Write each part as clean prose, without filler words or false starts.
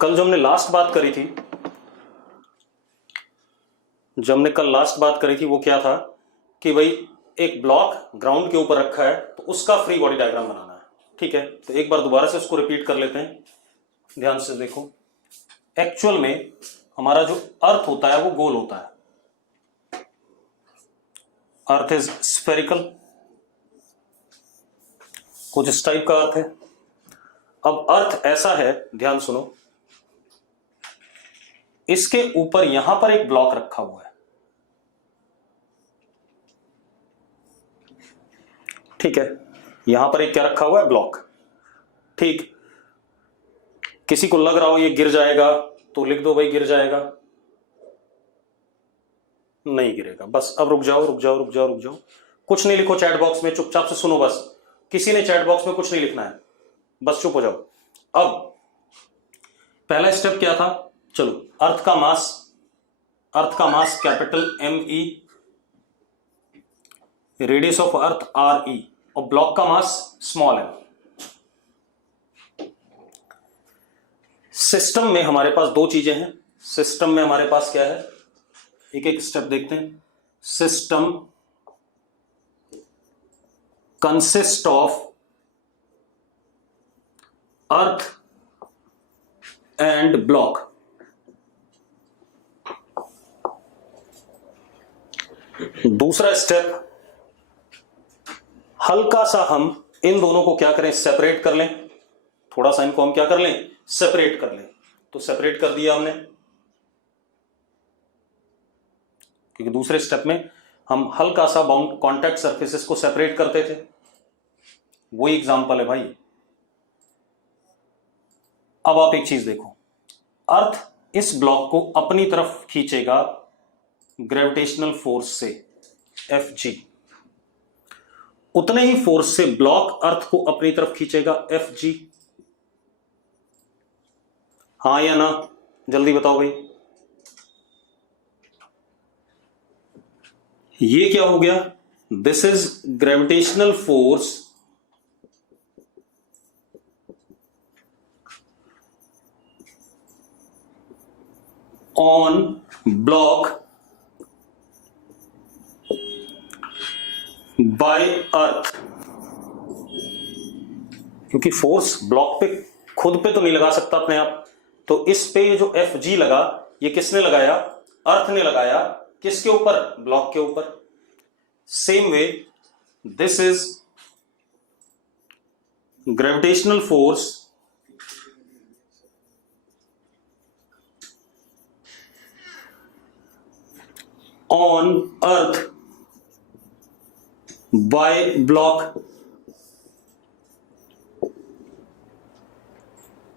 कल जो हमने लास्ट बात करी थी वो क्या था कि भाई एक ब्लॉक ग्राउंड के ऊपर रखा है तो उसका फ्री बॉडी डायग्राम बनाना है। ठीक है, तो एक बार दोबारा से उसको रिपीट कर लेते हैं, ध्यान से देखो। एक्चुअल में हमारा जो अर्थ होता है वो गोल होता है, अर्थ इज स्फेरिकल, कुछ इस टाइप का अर्थ है। अब अर्थ ऐसा है, ध्यान सुनो, इसके ऊपर यहां पर एक ब्लॉक रखा हुआ है। ठीक है, यहां पर एक क्या रखा हुआ है, ब्लॉक। ठीक, किसी को लग रहा हो ये गिर जाएगा तो लिख दो भाई गिर जाएगा, नहीं गिरेगा। बस अब रुक जाओ, कुछ नहीं लिखो चैट बॉक्स में, चुपचाप से सुनो बस। किसी ने चैट बॉक्स में कुछ नहीं लिखना है, बस चुप हो जाओ। अब पहला स्टेप क्या था, चलो, अर्थ का mass capital ME, radius of earth RE, और ब्लॉक का मास स्मॉल m। सिस्टम में हमारे पास दो चीजें हैं। सिस्टम में हमारे पास क्या है, एक एक स्टेप देखते हैं। System consist of earth and block. दूसरा स्टेप, हल्का सा हम इन दोनों को क्या करें, सेपरेट कर लें। थोड़ा सा इनको हम क्या कर लें, सेपरेट कर लें। तो सेपरेट कर दिया हमने, क्योंकि दूसरे स्टेप में हम हल्का सा बाउंड कॉन्टैक्ट सरफेसेस को सेपरेट करते थे, वही एग्जांपल है भाई। अब आप एक चीज देखो, अर्थ इस ब्लॉक को अपनी तरफ खींचेगा ग्रेविटेशनल फोर्स से Fg, उतने ही फोर्स से ब्लॉक अर्थ को अपनी तरफ खींचेगा Fg। हाँ या ना, जल्दी बताओ भाई। ये क्या हो गया, this is gravitational force on block by earth. क्योंकि फोर्स ब्लॉक पे खुद पे तो नहीं लगा सकता अपने आप, तो इस पे ये जो Fg लगा, ये किसने लगाया, अर्थ ने लगाया। किसके ऊपर, ब्लॉक के ऊपर। Same way this is gravitational force on earth by block.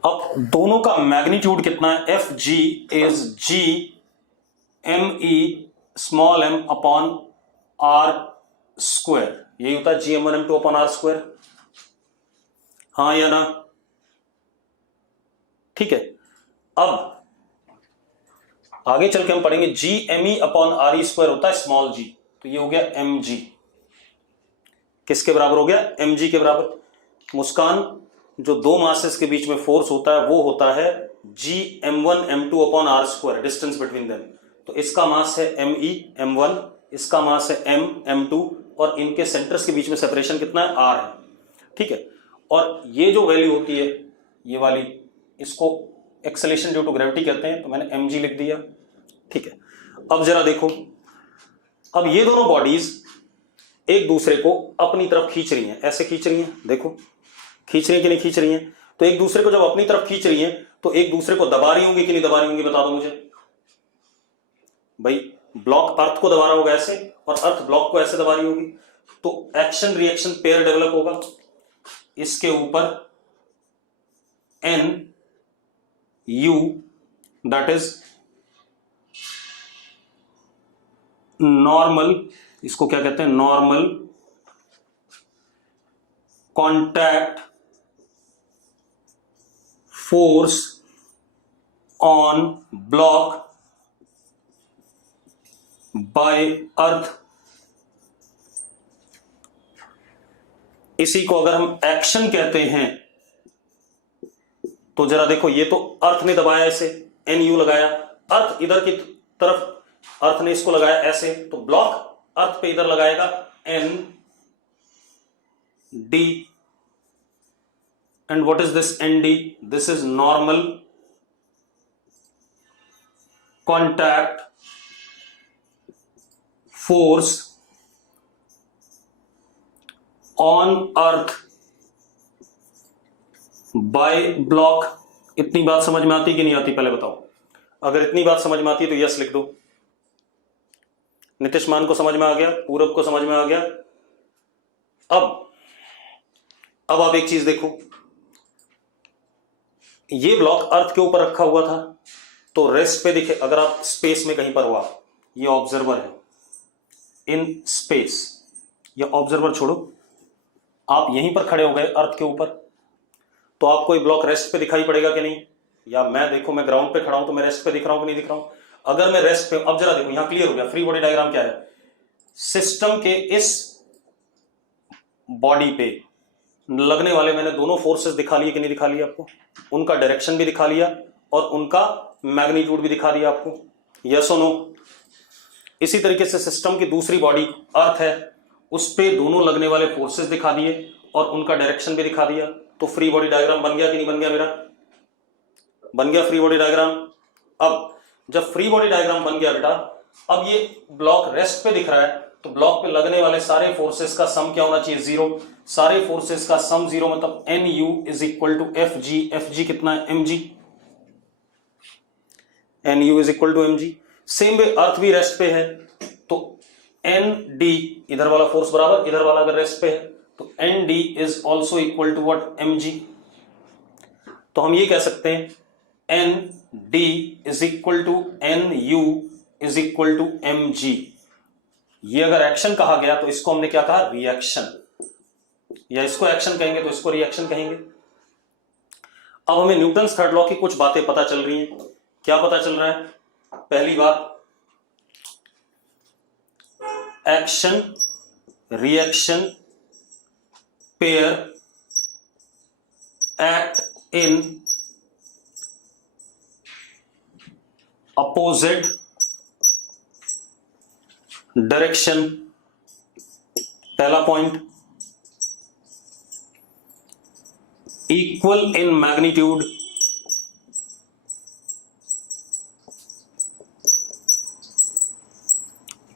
अब दोनों का मैग्नीट्यूड कितना है, Fg is G ME small m upon R square. यही होता है Gm1 m2 upon R square. हाँ या ना, ठीक है। अब आगे चल के हम पढ़ेंगे Gme अपॉन RE स्क्वायर होता है स्मॉल g, तो ये हो गया mg। किसके बराबर हो गया, mg के बराबर। मुस्कान, जो दो मासेस के बीच में फोर्स होता है वो होता है Gm1 m2 upon R square, distance between them. तो इसका मास है Me m1, इसका मास है m2, और इनके सेंटर्स के बीच में सेपरेशन कितना है, R है। ठीक है, और ये जो वैल्यू होती है, ये वाली, इसको एक्सेलेरेशन ड्यू टू ग्रेविटी कहते हैं, तो मैंने mg लिख दिया। ठीक है, अब जरा देखो, अब ये दोनों बॉडीज एक दूसरे को अपनी तरफ खींच रही हैं, ऐसे खींच रही हैं, देखो खींच रही है कि नहीं खींच रही हैं। तो एक दूसरे को जब अपनी तरफ खींच रही हैं तो एक दूसरे को दबा रही होंगी कि नहीं दबा रही होंगी, बता दो मुझे भाई। ब्लॉक अर्थ को दबा रहा होगा ऐसे, और अर्थ ब्लॉक को ऐसे दबा रही होगी, तो एक्शन रिएक्शन पेयर डेवलप होगा। इसके ऊपर NU, दैट इज नॉर्मल, इसको क्या कहते हैं, normal contact force on block by earth. इसी को अगर हम एक्शन कहते हैं, तो जरा देखो, ये तो अर्थ ने दबाया इसे, एन यू लगाया, अर्थ इधर की तरफ अर्थ ने इसको लगाया ऐसे, तो ब्लॉक अर्थ पे इधर लगाएगा N D, and what is this N D? This is normal contact force on earth by block. इतनी बात समझ में आती कि नहीं आती पहले बताओ? अगर इतनी बात समझ में आती है तो यस लिख दो। नीतीश मान को समझ में आ गया, पूरब को समझ में आ गया। अब आप एक चीज देखो, ये ब्लॉक अर्थ के ऊपर रखा हुआ था तो रेस्ट पे दिखे, अगर आप स्पेस में कहीं पर हुआ, ये ऑब्जर्वर है इन स्पेस, ये ऑब्जर्वर छोड़ो, आप यहीं पर खड़े हो गए अर्थ के ऊपर, तो आपको ये ब्लॉक रेस्ट पे दिखाई पड़ेगा कि नहीं? या मैं देखो, मैं ग्राउंड पे खड़ा हूं तो मैं रेस्ट पे दिख रहा हूं कि नहीं दिख रहा हूं? अगर मैं रेस्ट पे, अब जरा देखो, यहां क्लियर हो गया फ्री बॉडी डायग्राम क्या है। सिस्टम के इस बॉडी पे लगने वाले मैंने दोनों फोर्सेस दिखा लिए कि नहीं दिखा लिए आपको? उनका डायरेक्शन भी दिखा लिया और उनका मैग्नीट्यूड भी दिखा दिया आपको, यस और नो? इसी तरीके से सिस्टम की दूसरी बॉडी अर्थ है, उस पे दोनों लगने वाले फोर्सेस दिखा दिए और उनका डायरेक्शन भी दिखा दिया, तो फ्री बॉडी डायग्राम बन गया कि नहीं बन गया? मेरा बन गया फ्री बॉडी डायग्राम। अब जब फ्री बॉडी डायग्राम बन गया बेटा, अब ये ब्लॉक रेस्ट पे दिख रहा है, तो ब्लॉक पे लगने वाले सारे फोर्सेस का सम क्या होना चाहिए? जीरो। सारे फोर्सेस का सम जीरो, मतलब N U is equal to F G. F G कितना है? M G. N U is equal to M G. Same way earth भी रेस्ट पे है, तो एन डी, इधर वाला फोर्स बराबर इधर वाला अगर रेस्ट पे है, तो N D is also equal to what? M G. तो हम ये कह सकते हैं N D is equal to N U is equal to M G. ये अगर एक्शन कहा गया तो इसको हमने क्या कहा? रिएक्शन। या इसको एक्शन कहेंगे तो इसको रिएक्शन कहेंगे। अब हमें न्यूटन्स थर्ड लॉ की कुछ बातें पता चल रही हैं। क्या पता चल रहा है? पहली बात, action reaction pair act in opposite direction. पहला point, equal in magnitude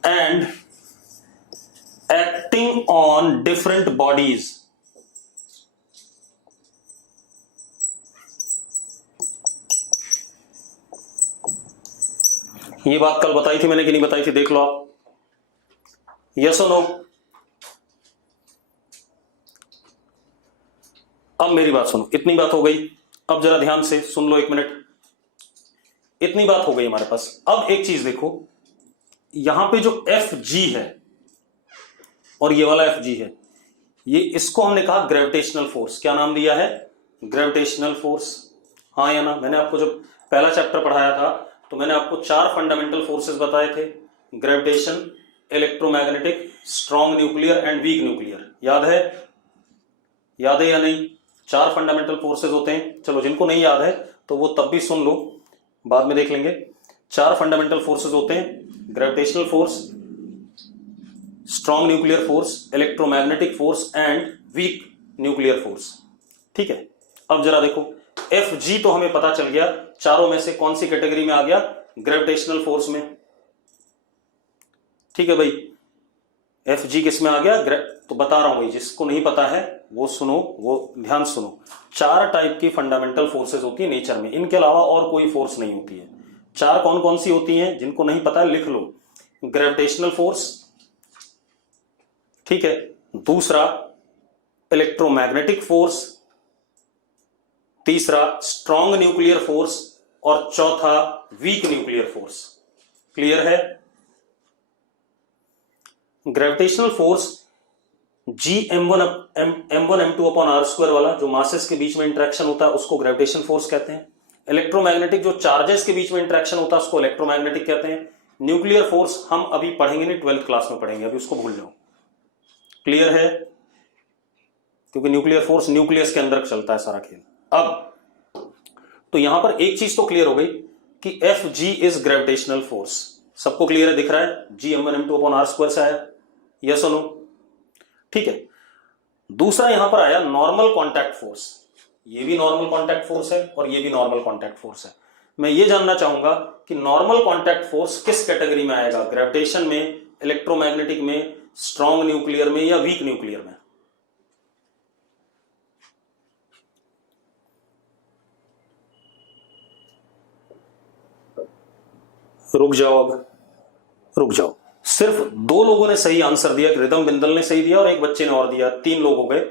and acting on different bodies. ये बात कल बताई थी मैंने कि नहीं बताई थी? देख लो आप, यस और नो? अब मेरी बात सुनो, इतनी बात हो गई, अब जरा ध्यान से सुन लो, एक मिनट। इतनी बात हो गई हमारे पास। अब एक चीज देखो, यहां पे जो एफ जी है और ये वाला एफ जी है, ये इसको हमने कहा ग्रेविटेशनल फोर्स। क्या नाम दिया है? Gravitational force. हाँ या ना? मैंने आपको जब पहला चैप्टर पढ़ाया था तो मैंने आपको 4 फंडामेंटल फोर्सेस बताए थे, gravitation, electromagnetic, strong nuclear and weak nuclear. याद है? याद है या नहीं? 4 फंडामेंटल फोर्सेस होते हैं। चलो, जिनको नहीं याद है तो वो तब भी सुन लो, बाद में देख लेंगे। 4 फंडामेंटल फोर्सेस होते हैं, gravitational force, strong nuclear force, electromagnetic force and week nuclear force. ठीक है? अब जरा देखो, एफ जी तो हमें पता चल गया, चारों में से कौन सी कैटेगरी में आ गया? ग्रेविटेशनल फोर्स में। ठीक है भाई, एफ जी किस में आ गया? तो बता रहा हूं भाई, जिसको नहीं पता है वो सुनो, वो ध्यान सुनो। 4 टाइप की फंडामेंटल फोर्सेस होती है नेचर में, इनके अलावा और कोई फोर्स नहीं होती है। 4 कौन कौन सी होती हैं? जिनको नहीं पता है लिख लो। ग्रेविटेशनल फोर्स, ठीक है, दूसरा इलेक्ट्रोमैग्नेटिक फोर्स, तीसरा स्ट्रॉन्ग न्यूक्लियर फोर्स और चौथा वीक न्यूक्लियर फोर्स। क्लियर है? Gravitational force Gm1 m2 upon R square वाला, जो मासेस के बीच में इंटरेक्शन होता है, उसको ग्रेविटेशन फोर्स कहते हैं। इलेक्ट्रोमैग्नेटिक, जो चार्जेस के बीच में इंटरेक्शन होता है, उसको इलेक्ट्रोमैग्नेटिक कहते हैं। न्यूक्लियर फोर्स हम अभी पढ़ेंगे नहीं, 12th क्लास में पढ़ेंगे, अभी उसको भूल जाओ। क्लियर है? क्योंकि न्यूक्लियर फोर्स न्यूक्लियस के अंदर चलता है सारा खेल। अब तो यहां पर एक चीज तो क्लियर हो गई कि F G is gravitational force. सबको क्लियर है, दिख रहा है, जी m1m2 अपॉन आर स्क्वायर से आया, यस और नो? ठीक है। दूसरा यहां पर आया नॉर्मल कॉन्टैक्ट फोर्स। ये भी नॉर्मल कॉन्टैक्ट फोर्स है और ये भी नॉर्मल कॉन्टैक्ट फोर्स है। मैं ये जानना चाहूंगा कि नॉर्मल कॉन्टैक्ट फोर्स किस कैटेगरी में आएगा, ग्रेविटेशन में, इलेक्ट्रोमैग्नेटिक में, स्ट्रॉन्ग न्यूक्लियर में या वीक न्यूक्लियर में? रुक जाओ, अब रुक जाओ। सिर्फ 2 लोगों ने सही आंसर दिया, रिदम बिंदल ने सही दिया और एक बच्चे ने और दिया, 3 लोग हो गए,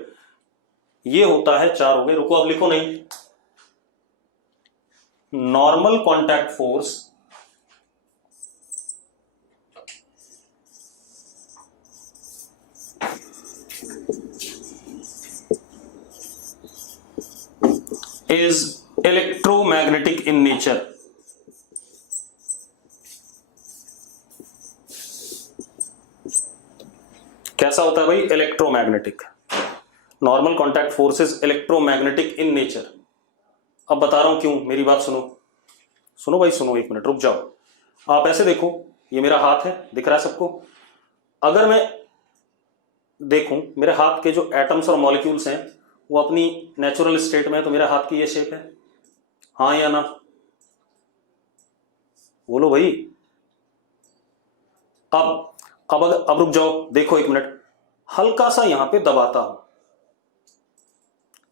ये होता है 4 हो गए। रुको, अब लिखो नहीं। Normal contact force is electromagnetic in nature। कैसा होता है भाई? Electromagnetic. Normal contact force is electromagnetic in nature. अब बता रहा हूं क्यों, मेरी बात सुनो। सुनो भाई सुनो, 1 मिनट रुक जाओ। आप ऐसे देखो, ये मेरा हाथ है, दिख रहा है सबको? अगर मैं देखूं मेरे हाथ के जो एटम्स और मॉलिक्यूल्स हैं वो अपनी नेचुरल स्टेट में है, तो मेरे हाथ की ये शेप है, हाँ या ना? बोलो भाई। अब रुक जाओ, देखो 1 मिनट, हल्का सा यहां पे दबाता हूं,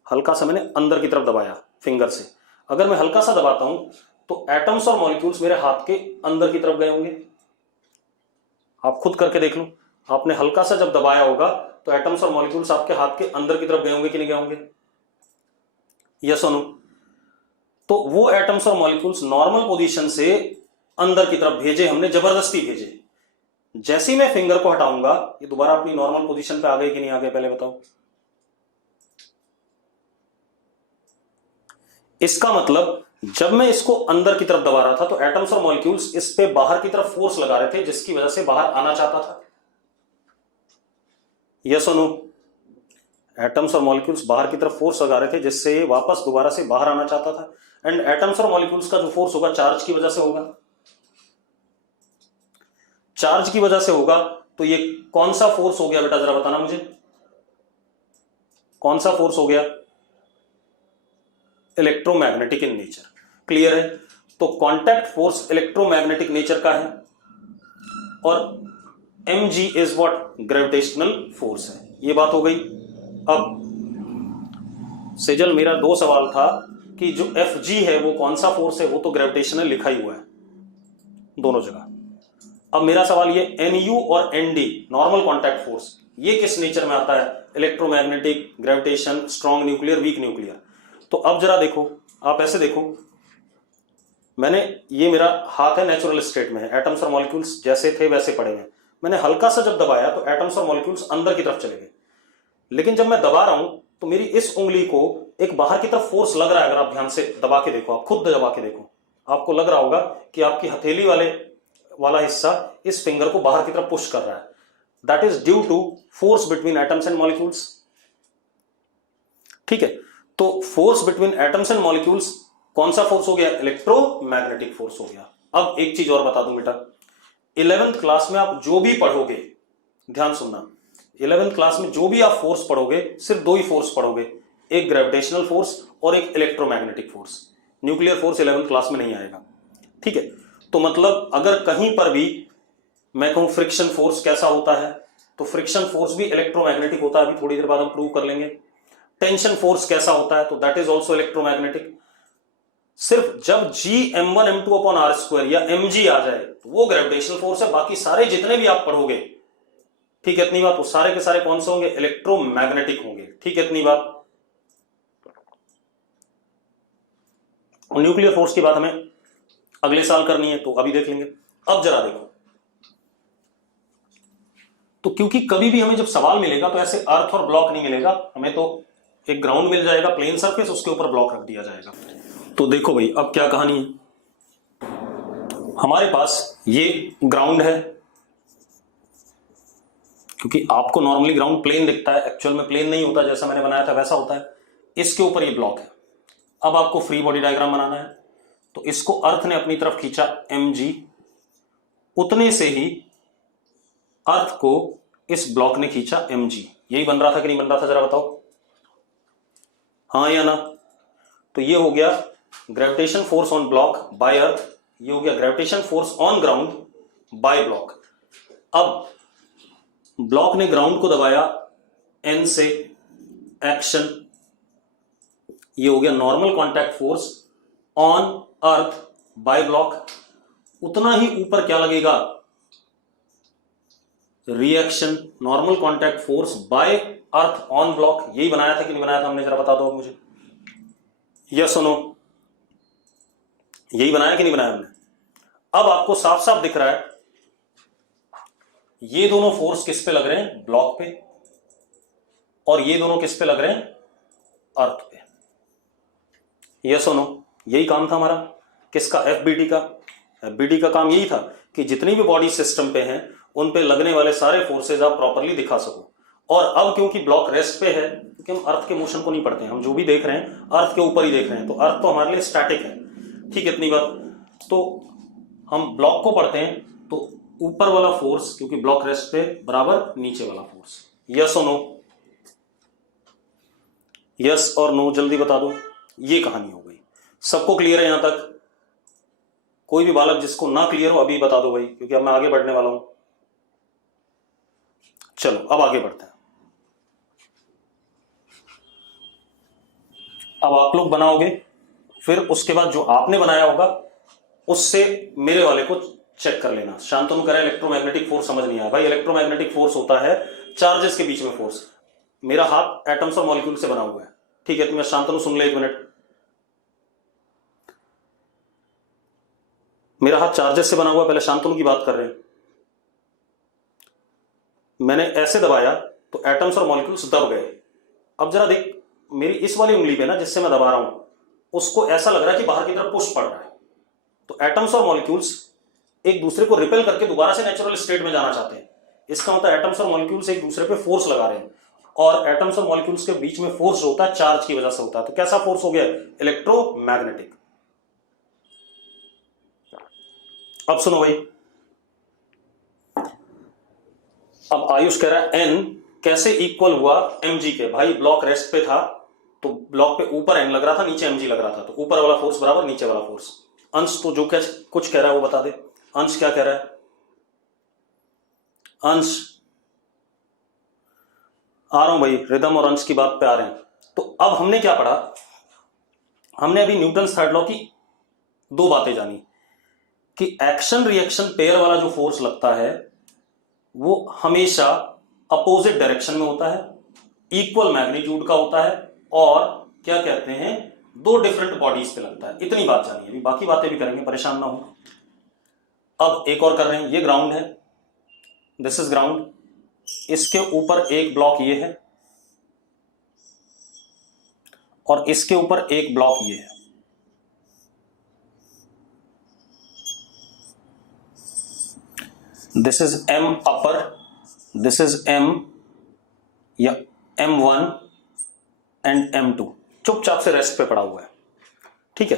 हल्का सा मैंने अंदर की तरफ दबाया फिंगर से। अगर मैं हल्का सा दबाता हूं तो एटम्स और मॉलिक्यूल्स मेरे हाथ के अंदर की तरफ गए होंगे। आप खुद करके देख लो, आपने हल्का सा जब दबाया होगा तो एटम्स और मॉलिक्यूल्स आपके हाथ के अंदर की तरफ गए होंगे कि नहीं गए होंगे? यस और नो? तो वो एटम्स और मॉलिक्यूल्स नॉर्मल पोजीशन से अंदर की तरफ भेजे हमने, जबरदस्ती भेजे। जैसे ही मैं फिंगर को हटाऊंगा ये दोबारा अपनी नॉर्मल पोजीशन पे आ गए कि नहीं आ गए, पहले बताओ। इसका मतलब जब मैं इसको अंदर की तरफ दबा रहा था तो एटम्स और मॉलिक्यूल्स इस पे बाहर की तरफ फोर्स लगा रहे थे, जिसकी वजह से बाहर आना चाहता था। यस और नो? एटम्स और मॉलिक्यूल्स बाहर की तरफ फोर्स लगा रहे थे जिससे वापस दोबारा से बाहर आना चाहता था। एंड एटम्स और मॉलिक्यूल्स का जो फोर्स होगा चार्ज की वजह से होगा, चार्ज की वजह से होगा। तो ये कौन सा फोर्स हो गया बेटा, जरा बताना मुझे, कौन सा फोर्स हो गया? Electromagnetic in nature. क्लियर है? तो कांटेक्ट फोर्स इलेक्ट्रोमैग्नेटिक नेचर का है और mg is what? Gravitational force है। ये बात हो गई। अब सेजल, मेरा 2 सवाल था कि जो fg है वो कौन सा फोर्स है? वो तो ग्रेविटेशनल लिखा ही हुआ है दोनों जगह। अब मेरा सवाल ये nu और nd नॉर्मल कॉन्टैक्ट फोर्स, ये किस नेचर में आता है? Electromagnetic, gravitation, strong nuclear, weak nuclear. तो अब जरा देखो, आप ऐसे देखो, मैंने, ये मेरा हाथ है नेचुरल स्टेट में है, एटम्स और मॉलिक्यूल्स जैसे थे वैसे पड़े हैं। मैंने हल्का सा जब दबाया तो एटम्स और मॉलिक्यूल्स अंदर की तरफ चले गए, लेकिन जब मैं दबा रहा हूं तो मेरी इस उंगली को एक बाहर की तरफ फोर्स लग रहा है। अगर आप ध्यान से दबा के देखो, आप खुद दबा के देखो, आपको लग रहा होगा कि आपकी हथेली वाला हिस्सा इस फिंगर को बाहर की तरफ पुश कर रहा है। That is due to force between atoms and molecules. ठीक है, तो force between atoms and molecules कौन सा फोर्स हो गया? इलेक्ट्रोमैग्नेटिक फोर्स हो गया। अब एक चीज और बता दूं बेटा, 11th क्लास में आप जो भी पढ़ोगे, ध्यान सुनना, 11th क्लास में जो भी आप फोर्स पढ़ोगे सिर्फ 2 ही फोर्स पढ़ोगे, एक ग्रेविटेशनल फोर्स और एक electromagnetic force. Nuclear force 11th class में नहीं आएगा। ठीक है, तो मतलब अगर कहीं पर भी मैं कहूं फ्रिक्शन फोर्स कैसा होता है, तो फ्रिक्शन फोर्स भी इलेक्ट्रोमैग्नेटिक होता है, अभी थोड़ी देर बाद हम प्रूव कर लेंगे। टेंशन फोर्स कैसा होता है, तो दैट इज ऑल्सो इलेक्ट्रोमैग्नेटिक। सिर्फ जब जी m1m2 अपॉन आर स्क्वायर या mg आ जाए तो वो ग्रेविटेशनल फोर्स है, बाकी सारे जितने भी आप पढ़ोगे, ठीक है इतनी बात, वो सारे के सारे कौन से होंगे? इलेक्ट्रोमैग्नेटिक होंगे। ठीक है इतनी बात। और न्यूक्लियर फोर्स की बात हमें अगले साल करनी है, तो अभी देख लेंगे। अब जरा देखो, तो क्योंकि कभी भी हमें जब सवाल मिलेगा तो ऐसे अर्थ और ब्लॉक नहीं मिलेगा, हमें तो एक ग्राउंड मिल जाएगा, प्लेन सरफेस, उसके ऊपर ब्लॉक रख दिया जाएगा। तो देखो भाई, अब क्या कहानी है, हमारे पास ये ग्राउंड है, क्योंकि आपको नॉर्मली ग्राउंड प्लेन दिखता है, एक्चुअल में प्लेन नहीं होता, जैसा मैंने बनाया था वैसा होता है। इसके ऊपर ये ब्लॉक है। अब आपको फ्री बॉडी डायग्राम बनाना है, तो इसको अर्थ ने अपनी तरफ खींचा mg, उतने से ही अर्थ को इस ब्लॉक ने खींचा mg। यही बन रहा था कि नहीं बन रहा था, जरा बताओ हाँ या ना। तो ये हो गया gravitation force on block by earth, ये हो गया gravitation force on ground by block. अब ब्लॉक ने ग्राउंड को दबाया n से, एक्शन, ये हो गया normal contact force on earth by block. उतना ही ऊपर क्या लगेगा, reaction, normal contact force by earth on block. यही बनाया था कि नहीं बनाया था हमने, जरा बता दो मुझे, यस और नो, यही बनाया कि नहीं बनाया हमने। अब आपको साफ साफ दिख रहा है ये दोनों फोर्स किस पे लग रहे हैं, ब्लॉक पे, और ये दोनों किस पे लग रहे हैं, अर्थ पे। यस और नो, यही काम था हमारा किसका, एफबीटी का। एफबीटी का काम यही था कि जितनी भी बॉडी सिस्टम पे हैं उन पे लगने वाले सारे फोर्सेज आप प्रॉपरली दिखा सको। और अब क्योंकि ब्लॉक रेस्ट पे है, क्योंकि हम अर्थ के मोशन को नहीं पढ़ते हैं, हम जो भी देख रहे हैं अर्थ के ऊपर ही देख रहे हैं, तो अर्थ तो हमारे लिए स्टैटिक है, ठीक है इतनी बात। तो हम ब्लॉक को पढ़ते हैं तो ऊपर वाला फोर्स क्योंकि ब्लॉक रेस्ट पे बराबर नीचे वाला फोर्स। यस और नो, यस और नो जल्दी बता दो। ये कहानी हो गई, सबको क्लियर है यहां तक? कोई भी बालक जिसको ना क्लियर हो अभी बता दो भाई, क्योंकि अब मैं आगे बढ़ने वाला हूं। चलो अब आगे बढ़ते हैं। अब आप लोग बनाओगे, फिर उसके बाद जो आपने बनाया होगा उससे मेरे वाले को चेक कर लेना। शांतनु कह रहा है इलेक्ट्रोमैग्नेटिक फोर्स समझ नहीं आया। भाई इलेक्ट्रोमैग्नेटिक फोर्स होता है चार्जेस के बीच में फोर्स। मेरा हाथ एटम्स और मॉलिक्यूल से बना हुआ है, ठीक है। तुम्हें शांतनु सुन ले एक मिनट, मेरा हाथ चार्जेस से बना हुआ, पहले शांतनु की बात कर रहे हैं। मैंने ऐसे दबाया तो एटम्स और मॉलिक्यूल्स दब गए। अब जरा देख मेरी इस वाली उंगली पे ना जिससे मैं दबा रहा हूं, उसको ऐसा लग रहा है कि बाहर की तरफ पुश पड़ रहा है। तो एटम्स और मॉलिक्यूल्स एक दूसरे को रिपेल करके दोबारा से नेचुरल स्टेट में जाना चाहते हैं। इसका मतलब एटम्स और मॉलिक्यूल्स एक दूसरे पे फोर्स लगा रहे हैं, और एटम्स और मॉलिक्यूल्स के बीच में फोर्स होता है चार्ज की वजह से होता है। तो कैसा फोर्स हो गया, इलेक्ट्रोमैग्नेटिक। अब सुनो भाई, अब आयुष कह रहा है एन कैसे इक्वल हुआ mg के। भाई ब्लॉक रेस्ट पे था तो ब्लॉक पे ऊपर एन लग रहा था, नीचे mg लग रहा था, तो ऊपर वाला फोर्स बराबर नीचे वाला फोर्स। अंश तो जो कुछ कह रहा है वो बता दे। अंश क्या कह रहा है, अंश आ रहा हूं भाई, रिदम और अंश की बात पे आ रहे हैं। तो अब हमने क्या पढ़ा, हमने अभी न्यूटन्स थर्ड लॉ की दो बातें जानी कि एक्शन रिएक्शन पेयर वाला जो फोर्स लगता है वो हमेशा अपोजिट डायरेक्शन में होता है, इक्वल मैग्नीट्यूड का होता है, और क्या कहते हैं दो डिफरेंट बॉडीज पे लगता है। इतनी बात जानिए, अभी बाकी बातें भी करेंगे, परेशान ना हो। अब एक और कर रहे हैं, ये ग्राउंड है, दिस इज ग्राउंड, इसके ऊपर एक ब्लॉक ये है और इसके ऊपर एक ब्लॉक ये है। This is m upper, this is m या m1 एंड m2, चुपचाप से रेस्ट पे पड़ा हुआ है, ठीक है।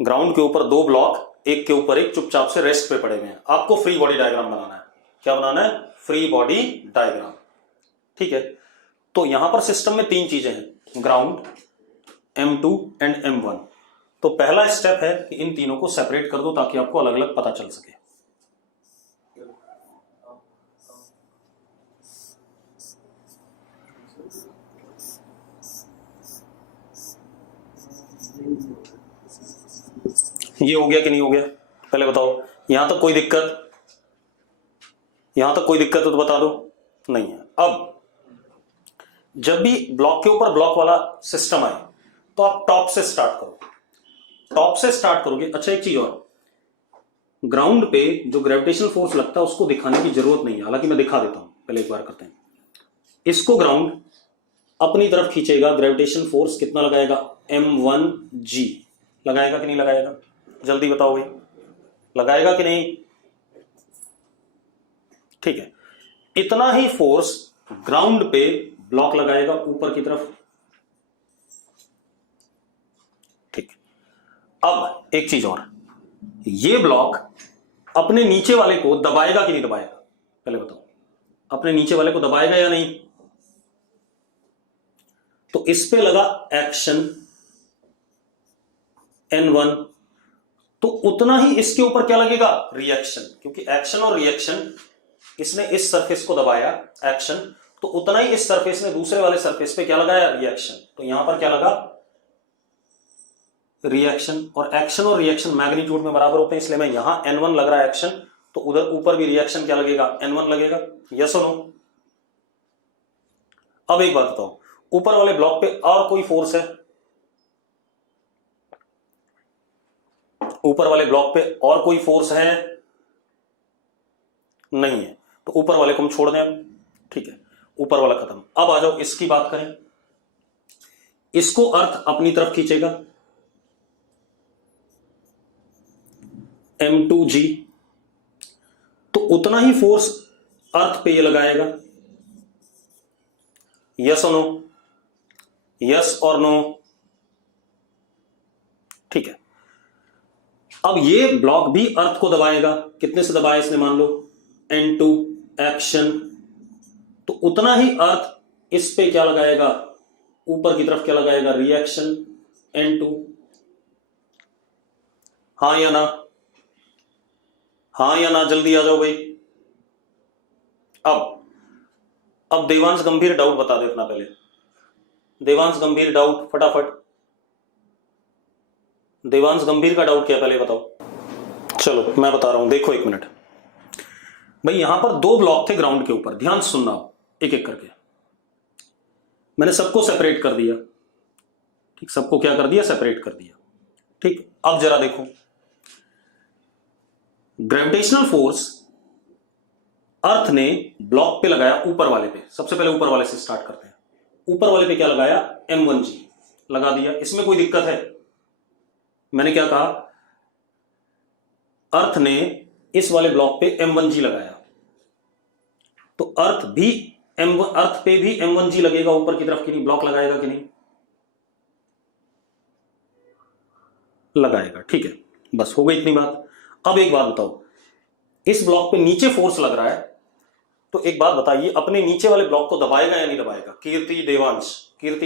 ग्राउंड के ऊपर दो ब्लॉक, एक के ऊपर एक, चुपचाप से रेस्ट पे पड़े हुए हैं। आपको फ्री बॉडी डायग्राम बनाना है। क्या बनाना है, फ्री बॉडी डायग्राम, ठीक है। तो यहां पर सिस्टम में तीन चीजें हैं, ग्राउंड, m2 एंड m1। तो पहला स्टेप है कि इन तीनों को सेपरेट कर दो ताकि आपको अलग अलग पता चल सके। ये हो गया कि नहीं हो गया, पहले बताओ। यहां तक कोई दिक्कत, यहां तक कोई दिक्कत हो तो बता दो, नहीं है। अब जब भी ब्लॉक के ऊपर ब्लॉक वाला सिस्टम आए तो आप टॉप से स्टार्ट करो, टॉप से स्टार्ट करोगे। अच्छा एक चीज और, ग्राउंड पे जो ग्रेविटेशनल फोर्स लगता है उसको दिखाने की जरूरत नहीं है, हालांकि मैं दिखा देता हूं, पहले एक बार करते हैं। इसको ग्राउंड अपनी तरफ खींचेगा, ग्रेविटेशन फोर्स कितना लगाएगा, m1g लगाएगा कि नहीं लगाएगा, जल्दी बताओ भाई, लगाएगा कि नहीं, ठीक है। इतना ही फोर्स ग्राउंड पे ब्लॉक लगाएगा ऊपर की तरफ, अब एक चीज और, ये ब्लॉक अपने नीचे वाले को दबाएगा कि नहीं दबाएगा, पहले बताओ, अपने नीचे वाले को दबाएगा या नहीं? तो इस पे लगा एक्शन N1, तो उतना ही इसके ऊपर क्या लगेगा, रिएक्शन, क्योंकि एक्शन और रिएक्शन, इसने इस सरफेस को दबाया एक्शन, तो उतना ही इस सरफेस ने दूसरे वाले सरफेस पे क्या लगाया, रिएक्शन, तो यहां पर क्या लगा, रिएक्शन। और एक्शन और रिएक्शन मैग्नीट्यूड में बराबर होते हैं, इसलिए मैं यहां N1 लग रहा है एक्शन, तो उधर ऊपर भी रिएक्शन क्या लगेगा, N1 लगेगा। यस और नो? अब एक बात बताओ, ऊपर वाले ब्लॉक पे और कोई फोर्स है? ऊपर वाले ब्लॉक पे और कोई फोर्स है? नहीं है, तो ऊपर वाले को हम छोड़ दें। ठीक है, ऊपर वाला खत्म। अब आ जाओ इसकी बात करें, इसको अर्थ अपनी तरफ खींचेगा M2G, तो उतना ही फोर्स अर्थ पे ये लगाएगा। यस और नो? यस और नो? ठीक है, अब ये ब्लॉक भी अर्थ को दबाएगा, कितने से दबाया इसने, मान लो N2 एक्शन, तो उतना ही अर्थ इस पे क्या लगाएगा, ऊपर की तरफ क्या लगाएगा, रिएक्शन N2। हाँ या ना? हाँ या ना? जल्दी आ जाओ भाई। अब देवांश गंभीर डाउट बता दे अपना, पहले देवांश गंभीर डाउट फटाफट, देवांश गंभीर का डाउट क्या, पहले बताओ। चलो मैं बता रहा हूं, देखो एक मिनट भाई, यहां पर दो ब्लॉक थे ग्राउंड के ऊपर, ध्यान से सुनना एक एक करके, मैंने सबको सेपरेट कर दिया। ठीक, सबको क्या कर दिया, सेपरेट कर दिया। ठीक, अब जरा देखो, ग्रेविटेशनल फोर्स अर्थ ने ब्लॉक पे लगाया, ऊपर वाले पे, सबसे पहले ऊपर वाले से स्टार्ट करते हैं। ऊपर वाले पे क्या लगाया, M1G लगा दिया। इसमें कोई दिक्कत है? मैंने क्या कहा, अर्थ ने इस वाले ब्लॉक पे M1G लगाया, तो अर्थ पे भी M1G लगेगा ऊपर की तरफ कि नहीं, ब्लॉक लगाएगा कि नहीं, लगाएगा। ठीक है, बस हो गई इतनी बात। अब एक बात बताओ, इस ब्लॉक पे नीचे फोर्स लग रहा है, तो एक बात बताइए, अपने नीचे वाले ब्लॉक को दबाएगा या नहीं दबाएगा, कीर्ति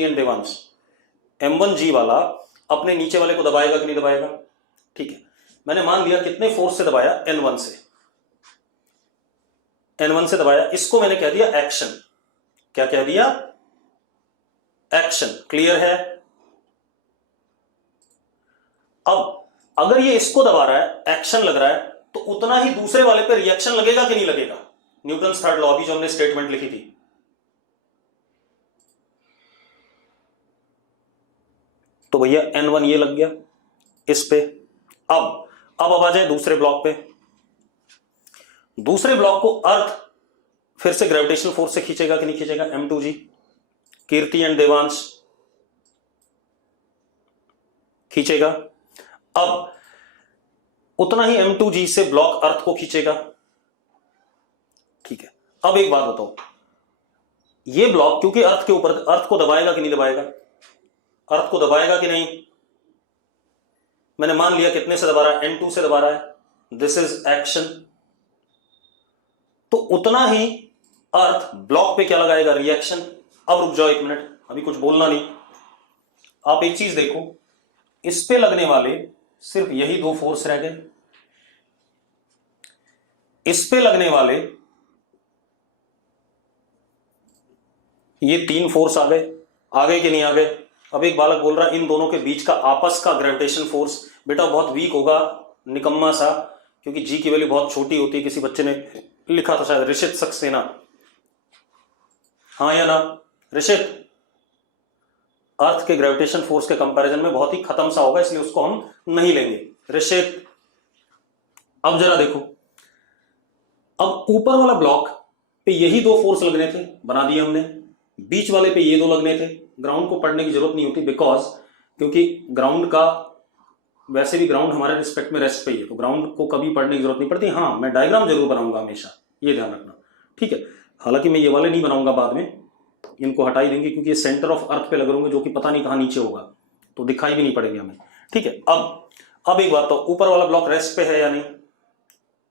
एंड देवांश, M1G वाला अपने नीचे वाले को दबाएगा कि नहीं दबाएगा? ठीक है, मैंने मान लिया कितने फोर्स से दबाया, N1 से दबाया, इसको मैंने कह दिया एक्शन। क्या कह दिया, एक्शन। क्लियर है? अब अगर ये इसको दबा रहा है, एक्शन लग रहा है, तो उतना ही दूसरे वाले पे रिएक्शन लगेगा कि नहीं लगेगा, न्यूटन थर्ड लॉ अभी जो हमने स्टेटमेंट लिखी थी। तो भैया N1 ये लग गया इस पे। अब आ जाए दूसरे ब्लॉक पे। दूसरे ब्लॉक को अर्थ फिर से ग्रेविटेशनल फोर्स से खींचेगा कि नहीं खींचेगा, M2G, कीर्ति एंड देवांश खींचेगा। अब उतना ही M2G से ब्लॉक अर्थ को खींचेगा। ठीक है, अब एक बात बताओ, ये ब्लॉक क्योंकि अर्थ के ऊपर, अर्थ को दबाएगा कि नहीं दबाएगा, अर्थ को दबाएगा कि नहीं? मैंने मान लिया कितने से दबा रहा है, N2 से दबा रहा है, दिस इज एक्शन, तो उतना ही अर्थ ब्लॉक पे क्या लगाएगा, रिएक्शन। अब रुक जाओ एक मिनट, अभी कुछ बोलना नहीं। आप एक चीज देखो, इस पे लगने वाले सिर्फ यही दो फोर्स रह गए, इस पे लगने वाले ये तीन फोर्स आ गए कि नहीं आ गए? अब एक बालक बोल रहा है इन दोनों के बीच का आपस का ग्रेविटेशन फोर्स बेटा बहुत वीक होगा, निकम्मा सा, क्योंकि जी की वैल्यू बहुत छोटी होती है। किसी बच्चे ने लिखा था शायद, ऋषित सक्सेना, हाँ या ना? ऋषित अर्थ के ग्रेविटेशन फोर्स के कंपैरिजन में बहुत ही खत्म सा होगा, इसलिए उसको हम नहीं लेंगे। ऋषित अब जरा देखो, अब ऊपर वाला ब्लॉक पे यही दो फोर्स लगने थे, बना दिए हमने। बीच वाले पे ये दो लगने थे। ग्राउंड को पढ़ने की जरूरत नहीं होती, बिकॉज क्योंकि ग्राउंड का वैसे भी ग्राउंड हमारे रिस्पेक्ट में रेस्ट पे ही है, तो ग्राउंड को कभी पढ़ने की जरूरत नहीं पड़ती। हाँ, मैं डायग्राम जरूर बनाऊंगा हमेशा, ये ध्यान रखना, ठीक है। हालांकि मैं ये वाले नहीं बनाऊंगा, बाद में इनको हटा ही देंगे, क्योंकि ये सेंटर ऑफ अर्थ पे लग रहे होंगे, जो कि पता नहीं कहाँ नीचे होगा, तो दिखाई भी नहीं पड़ेंगे हमें। ठीक है। अब एक बात, तो ऊपर वाला ब्लॉक रेस्ट पे है या नहीं?